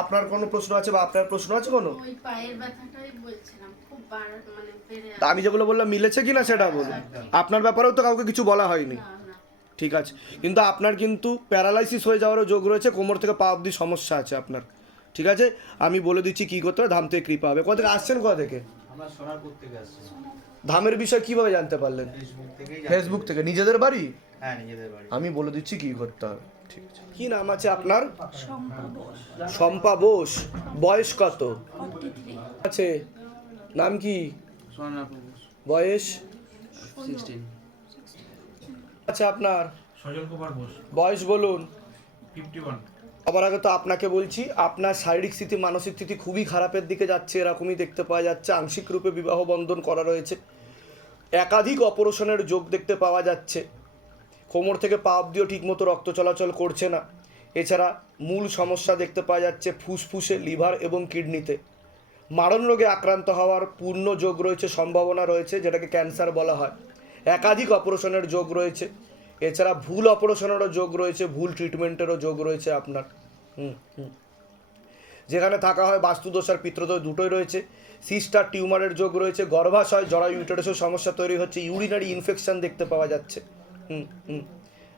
আপনার কোনো প্রশ্ন আছে বা আপনার প্রশ্ন আছে কোনো? ওই পায়ের ব্যথাটাই বলছিলাম, খুব মানে বেড়ে তা আমি যেগুলো বললাম মিলেছে কি না সেটা বলুন। আপনার ব্যাপারেও তো কাউকে কিছু বলা হয়নি, না না ঠিক আছে। কিন্তু আপনার কিন্তু প্যারালাইসিস হয়ে যাওয়ারও যোগ রয়েছে, কোমর থেকে পা অবধি সমস্যা আছে আপনার। ঠিক আছে, আমি বলে দিচ্ছি কী করতে হবে, ধাম থেকে কৃপা হবে। কোথা থেকে আসছেন, কোথা থেকে? আমরা সোনারপুর থেকে আসছি, ধামের বিষয় কিভাবে জানতে পারলেন? ফেসবুক থেকেই। ফেসবুক থেকে? নিজেদের বাড়ি? হ্যাঁ, নিজেদের বাড়ি। আমি বলে দিচ্ছি কি করতে হবে। ঠিক আছে, কি নাম আছে আপনার? শম্পা বোস, শম্পা বোস। বয়স কত 43। আছে? নাম কি? বয়স? 16। আচ্ছা, আপনার সজল কুমার ঘোষ, বয়স বলুন। 51। আবার আগে তো আপনাকে বলছি, আপনার শারীরিক স্থিতি মানসিক স্থিতি খুবই খারাপের দিকে যাচ্ছে, এরকমই দেখতে পাওয়া যাচ্ছে। আংশিক রূপে বিবাহ বন্ধন করা রয়েছে, একাধিক অপারেশনের যোগ দেখতে পাওয়া যাচ্ছে, কোমর থেকে পা অবধিও ঠিকমতো রক্ত চলাচল করছে না। এছাড়া মূল সমস্যা দেখতে পাওয়া যাচ্ছে ফুসফুসে, লিভার এবং কিডনিতে। মারণ রোগে আক্রান্ত হওয়ার পূর্ণ যোগ রয়েছে, সম্ভাবনা রয়েছে, যেটাকে ক্যান্সার বলা হয়। একাধিক অপারেশনের যোগ রয়েছে, এছাড়া ভুল অপারেশনেরও যোগ রয়েছে, ভুল ট্রিটমেন্টেরও যোগ রয়েছে আপনার। যেখানে থাকা হয় বাস্তুদোষ আর পিত্রদোষ দুটোই রয়েছে। সিস্টার টিউমারের যোগ রয়েছে, গর্ভাশয়, জরায়ু, ইউটেরাসের সমস্যা তৈরি হচ্ছে, ইউরিনারি ইনফেকশন দেখতে পাওয়া যাচ্ছে।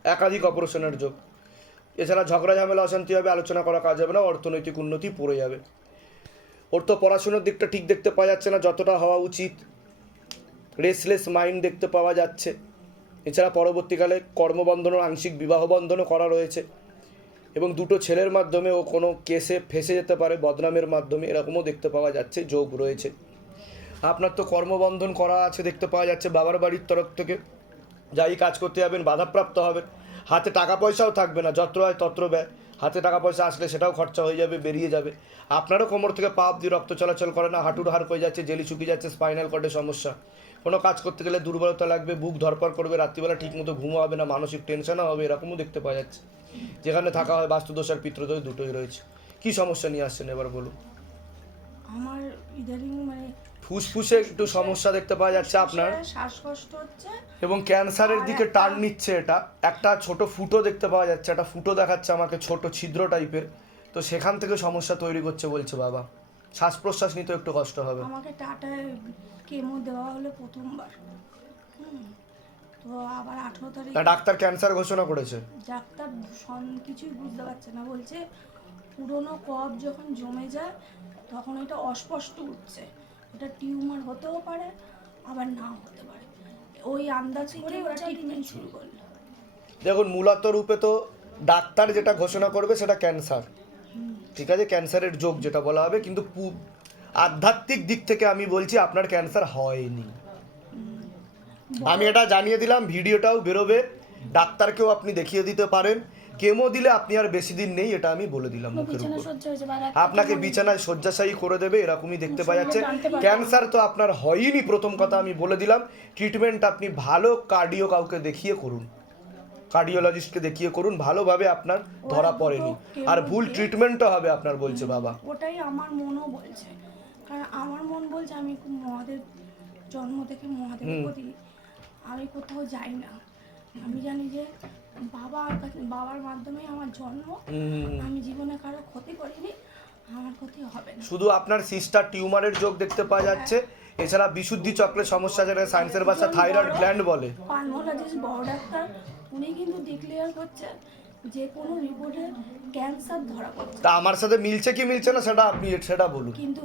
একাধিক অপারেশনের যোগ। এছাড়া ঝগড়া ঝামেলা অশান্তি হবে, আলোচনা করা কাজ হবে না, অর্থনৈতিক উন্নতি পড়ে যাবে। ওর তো পড়াশোনার দিকটা ঠিক দেখতে পাওয়া যাচ্ছে না যতটা হওয়া উচিত, রেসলেস মাইন্ড দেখতে পাওয়া যাচ্ছে। এছাড়া পরবর্তীকালে কর্মবন্ধনও আংশিক বিবাহ বন্ধনও করা রয়েছে, এবং দুটো ছেলের মাধ্যমে ও কোনো কেসে ফেসে যেতে পারে বদনামের মাধ্যমে, এরকমও দেখতে পাওয়া যাচ্ছে, যোগ রয়েছে। আপনার তো কর্মবন্ধন করা আছে দেখতে পাওয়া যাচ্ছে, বাবার বাড়ির তরফ থেকে যাই কাজ করতে যাবেন বাধাপ্রাপ্ত হবেন। হাতে টাকা পয়সাও থাকবে না, যত্র হয় তত্র ব্যয়। হাতে টাকা পয়সা আসলে সেটাও খরচা হয়ে যাবে, বেরিয়ে যাবে। আপনারও কোমর থেকে পা অবধি রক্ত চলাচল করে না, হাঁটুর হাড় হয়ে যাচ্ছে, জেলি শুকিয়ে যাচ্ছে, স্পাইনাল কর্ডের সমস্যা। কোনো কাজ করতে গেলে দুর্বলতা লাগবে, বুক ধরপড় করবে, রাত্রিবেলা ঠিকমতো ঘুমও হবে না, মানসিক টেনশনও হবে, এরকমও দেখতে পাওয়া যাচ্ছে। যেখানে থাকা হয় বাস্তুদোষ আর পিতৃদোষ দুটোই রয়েছে। কী সমস্যা নিয়ে আসছেন এবার বলুন? আমার ইদানিং মানে ফুসফুসে একটু সমস্যা দেখতে পাওয়া যাচ্ছে আপনার, শ্বাসকষ্ট হচ্ছে, এবং ক্যান্সারের দিকে টার্ন নিচ্ছে। এটা একটা ছোট ফুটো দেখতে পাওয়া যাচ্ছে, একটা ফুটো দেখাচ্ছে আমাকে, ছোট ছিদ্র টাইপের। তো সেখান থেকে সমস্যা তৈরি করছে বলছে বাবা। শ্বাস প্রশ্বাস নিতে একটু কষ্ট হবে। আমাকে টাটায় কেমো দেওয়া হলো প্রথমবার। তো আবার 18 তারিখ ডাক্তার ক্যান্সার ঘোষণা করেছে। ডাক্তার কিছুই বুঝতে পারছে না, বলছে পুরনো কফ যখন জমে যায় তখন এটা অস্পষ্ট উঠছে, এটা টিউমার হতেও পারে আবার নাও হতে পারে। ওই আন্দাজ করে ওরা ট্রিটমেন্ট শুরু করলো। দেখুন, মূলত রূপে তো ডাক্তার যেটা ঘোষণা করবে সেটা ক্যান্সার, ঠিক আছে, ক্যান্সারের যোগ যেটা বলা হবে। কিন্তু আধ্যাত্মিক দিক থেকে আমি বলছি আপনার ক্যান্সার হয়নি। আমি এটা জানিয়ে দিলাম, ভিডিওটাও বেরোবে, ডাক্তারকেও আপনি দেখিয়ে দিতে পারেন। কেমো দিলে আপনি আর বেশি দিন নেই, এটা আমি বলে দিলাম মুখের উপর। আপনাকে বিছানায় শয্যাশায়ী করে দেবে, এরকমই দেখতে পাওয়া যাচ্ছে। ক্যান্সার তো আপনার হয়নি, প্রথম কথা আমি বলে দিলাম। ট্রিটমেন্ট আপনি ভালো কাউকে দেখিয়ে করুন, কার্ডিওলজিস্টকে দেখিয়ে করুন, ভালোভাবে আপনার ধরা পড়েনি। আর ভুল ট্রিটমেন্টও হবে আপনার বলছে বাবা। ওটাই আমার মনও বলছে, কারণ আমার মন বলছে আমি খুব মহাদেব, জন্ম থেকে মহাদেবের প্রতি আমি কোথাও যাই না। আমি জানি যে বাবার মাধ্যমেই আমার জন্ম, আমি জীবনে কারো ক্ষতি করিনি, আমার ক্ষতি হবে না। শুধু আপনার সিস্টার টিউমারের যোগ দেখতে পাওয়া যাচ্ছে, এছাড়া বিশুদ্ধি চক্রের সমস্যা, যেটা সায়েন্সের ভাষা থাইরয়েড গ্ল্যান্ড বলে। পালমোলজিস্ট বড় ডাক্তার, উনি কিন্তু ডিক্লেয়ার করছেন যে কোনো রিপোর্টে ক্যান্সার ধরা পড়ছে, তা আমার সাথে মিলছে কি মিলছে না সেটা আপনি সেটা বলুন। কিন্তু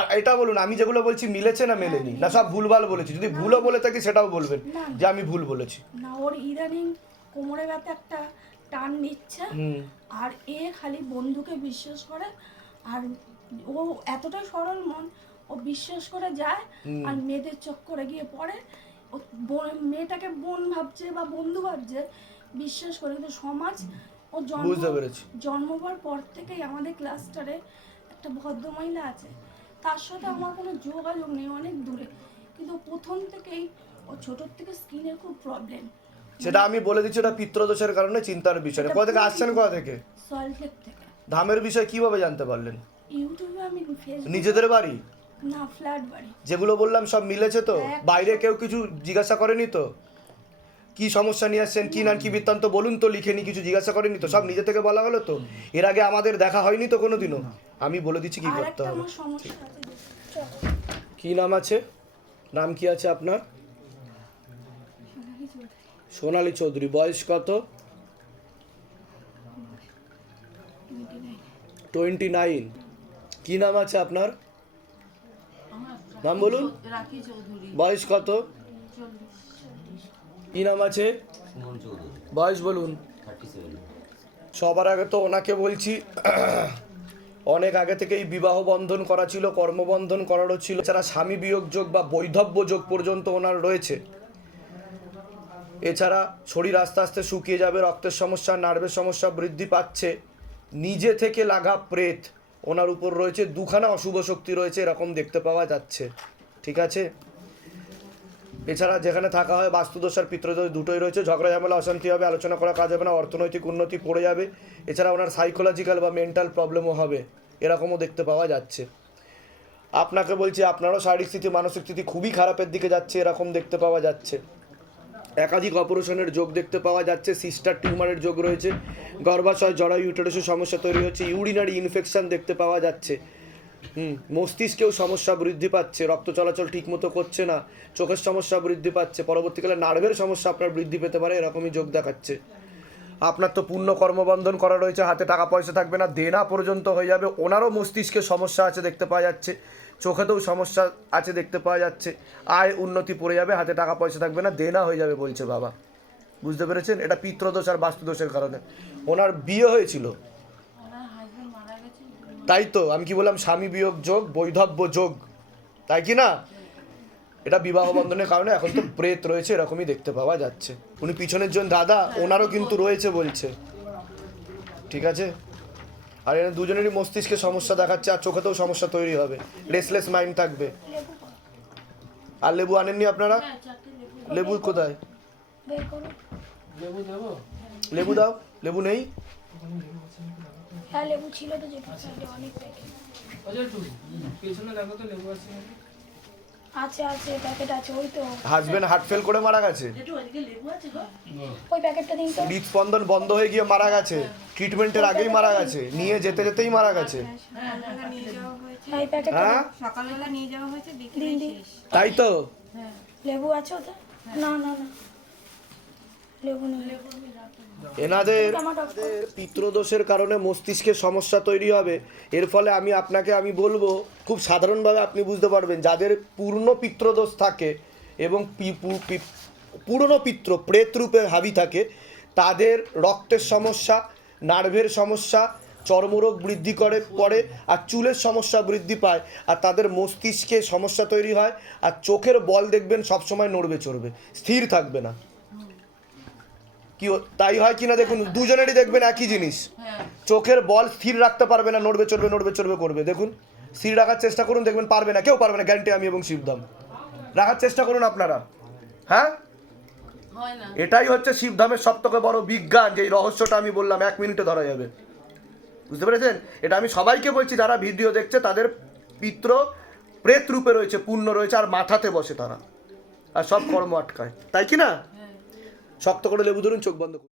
আর এটা বলুন আমি যেগুলো বলছি মিলেছে না মেলেনি, না সব ভুলভাল বলেছি? যদি ভুলও বলে থাকি সেটাও বলবেন যে আমি ভুল বলেছি। না, ওর ইদানিং কোমরে ব্যথা একটা টান নিচ্ছে, হুম। আর এ খালি বন্ধুকে বিশ্বাস করে, আর ও এতটাই সরল মন, ও বিশ্বাস করে যায় আর মেয়েদের চক্করে গিয়ে পড়ে। ও মেয়েটাকে বোন ভাবছে বা বন্ধু ভাবছে, বিশ্বাস করে। কিন্তু সমাজ ও বুঝতে পেরেছি। জন্মবার পর থেকেই আমাদের ক্লাস্টারে একটা ভদ্রমহিলা আছে, তার সাথে আমার কোনো যোগাযোগ নেই, অনেক দূরে, কিন্তু প্রথম থেকেই ও ছোটোর থেকে স্কিনের খুব প্রবলেম। সেটা আমি বলে দিচ্ছি, ওটা পিত্রদোষের কারণে চিন্তার বিষয়। কোথা থেকে আসছেন, কোথা থেকে? সল্টলেক থেকে। ধামের বিষয় কিভাবে জানতে পারলেন? ইউটিউবে আমি ফেসবুক, নিজেদের বাড়ি না ফ্ল্যাট বাড়ি। যেগুলো বললাম সব মিলেছে তো? বাইরে কেউ কিছু জিজ্ঞাসা করেনি তো? কি সমস্যা নিয়ে আসছেন, কি না কি বৃত্তান্ত বলুন তো, লিখে নি, কিছু জিজ্ঞাসা করেনি তো? সব নিজে থেকে বলা হলো তো? এর আগে আমাদের দেখা হয়নি তো কোনোদিনও? আমি বলে দিচ্ছি কি আর করতে একটা হবে। আমার সমস্যা আছে, চল। কি নাম আছে? নাম কি আছে আপনার? সোনালী চৌধুরী। বয়স কত? 29। কি নাম আছে আপনার? নাম বলুন। রাখি চৌধুরী। বয়স কত? কি নাম আছে? বয়স বলুন। সবার আগে তো ওনাকে বলছি অনেক আগে থেকেই বিবাহ বন্ধন করা ছিল, কর্মবন্ধন করারও ছিল, এছাড়া স্বামী বিয়োগ যোগ বা বৈধব্য যোগ পর্যন্ত ওনার রয়েছে। এছাড়া শরীর আস্তে আস্তে শুকিয়ে যাবে, রক্তের সমস্যা, নার্ভের সমস্যা বৃদ্ধি পাচ্ছে, নিজে থেকে লাগা প্রেত ওনার উপর রয়েছে, দুখানা অশুভ শক্তি রয়েছে এরকম দেখতে পাওয়া যাচ্ছে। ঠিক আছে? এছাড়া যেখানে থাকা হয় বাস্তুদোষ আর পিতৃদোষ দুটোই রয়েছে, ঝগড়া ঝামেলা অশান্তি হবে, আলোচনা করা কাজ হবে না, অর্থনৈতিক উন্নতি পড়ে যাবে। এছাড়া ওনার সাইকোলজিক্যাল বা মেন্টাল প্রবলেমও হবে, এরকমও দেখতে পাওয়া যাচ্ছে। আপনাকে বলছি আপনারও শারীরিক স্থিতি মানসিক স্থিতি খুবই খারাপের দিকে যাচ্ছে, এরকম দেখতে পাওয়া যাচ্ছে। একাধিক অপারেশনের যোগ দেখতে পাওয়া যাচ্ছে, সিস্টার টিউমারের যোগ রয়েছে, গর্ভাশয় জরায়ু ইউটেরাসের সমস্যা তৈরি হচ্ছে, ইউরিনারি ইনফেকশন দেখতে পাওয়া যাচ্ছে। মস্তিষ্কেও সমস্যা বৃদ্ধি পাচ্ছে, রক্ত চলাচল ঠিকমতো করছে না, চোখের সমস্যা বৃদ্ধি পাচ্ছে, পরবর্তীকালে নার্ভের সমস্যা আপনার বৃদ্ধি পেতে পারে, এরকমই যোগ দেখাচ্ছে। আপনার তো পূর্ণ কর্মবন্ধন করা রয়েছে, হাতে টাকা পয়সা থাকবে না, দেনা পর্যন্ত হয়ে যাবে। ওনারও মস্তিষ্কে সমস্যা আছে দেখতে পাওয়া যাচ্ছে, চোখেতেও সমস্যা আছে দেখতে পাওয়া যাচ্ছে, আয় উন্নতি পড়ে যাবে, হাতে টাকা পয়সা থাকবে না, দেনা হয়ে যাবে বলছে বাবা। বুঝতে পেরেছেন? এটা পিতৃদোষ আর বাস্তুদোষের কারণে। ওনার বিয়ে হয়েছিল, তাই তো আমি কি বললাম, স্বামী বিয়োগ যোগ, বৈধব্য যোগ, তাই কি না? এটা বিবাহ বন্ধনের কারণে এখন তো প্রেত রয়েছে, এরকমই দেখতে পাওয়া যাচ্ছে। উনি পিছনের জন দাদা, ওনারও কিন্তু রয়েছে বলছে। ঠিক আছে? আর এখানে দুজনেরই মস্তিষ্কে সমস্যা দেখাচ্ছে, আর চোখেতেও সমস্যা তৈরি হবে, রেসলেস মাইন্ড থাকবে। আর লেবু আনেননি আপনারা? লেবু কোথায়? বের করো। লেবু দাও। লেবু নেই? হ্যাঁ, লেবু ছিল তো, যেটা সাইডে অনেক প্যাকেট আছে। আছে প্যাকেট আছে, ওই তো। হাজবেন্ড হার্ট ফেল করে মারা গেছে, ওই প্যাকেটটা দিন তো। হৃদস্পন্দন বন্ধ হয়ে গিয়ে মারা গেছে, ট্রিটমেন্টের আগেই মারা গেছে, নিয়ে যেতে যেতেই মারা গেছে। এই প্যাকেটটা হ্যাঁ, সকালবেলা নিয়ে যাওয়া হয়েছে, দিন দিন। তাই তো। লেবু আছে ওটা? না না না, লেবু নেই। এনাদের আমার ডক্টর পিতৃদোষের কারণে মস্তিষ্কের সমস্যা তৈরি হবে। এর ফলে আমি বলবো খুব সাধারণভাবে আপনি বুঝতে পারবেন, যাদের পূর্ণ পিতৃদোষ থাকে এবং পুরনো প্রেত রূপে হাবি থাকে, তাদের রক্তের সমস্যা, নার্ভের সমস্যা, চর্মরোগ বৃদ্ধি পড়ে, আর চুলের সমস্যা বৃদ্ধি পায়, আর তাদের মস্তিষ্কে সমস্যা তৈরি হয়, আর চোখের বল দেখবেন সবসময় নড়বে চড়বে, স্থির থাকবে না। কি তাই হয় কিনা দেখুন, দুজনেরই দেখবেন একই জিনিস, চোখের বল স্থির রাখতে পারবে না, নড়বে চড়বে করবে। দেখুন, স্থির রাখার চেষ্টা করুন, দেখবেন পারবে না, কেউ পারবে না, গ্যারান্টি আমি এবং শিবধাম। রাখার চেষ্টা করুন আপনারা। হ্যাঁ, এটাই হচ্ছে শিবধামের সবথেকে বড় বিজ্ঞান, যে এই রহস্যটা আমি বললাম 1 মিনিটে ধরা যাবে। বুঝতে পেরেছেন? এটা আমি সবাইকে বলছি, যারা ভিডিও দেখছে তাদের প্রেত রূপে রয়েছে, পুণ্য রয়েছে, আর মাথাতে বসে তারা, আর সব কর্ম আটকায়, তাই কি না? শক্ত করে লেবু ধরুন, চোখ বন্ধ করুন।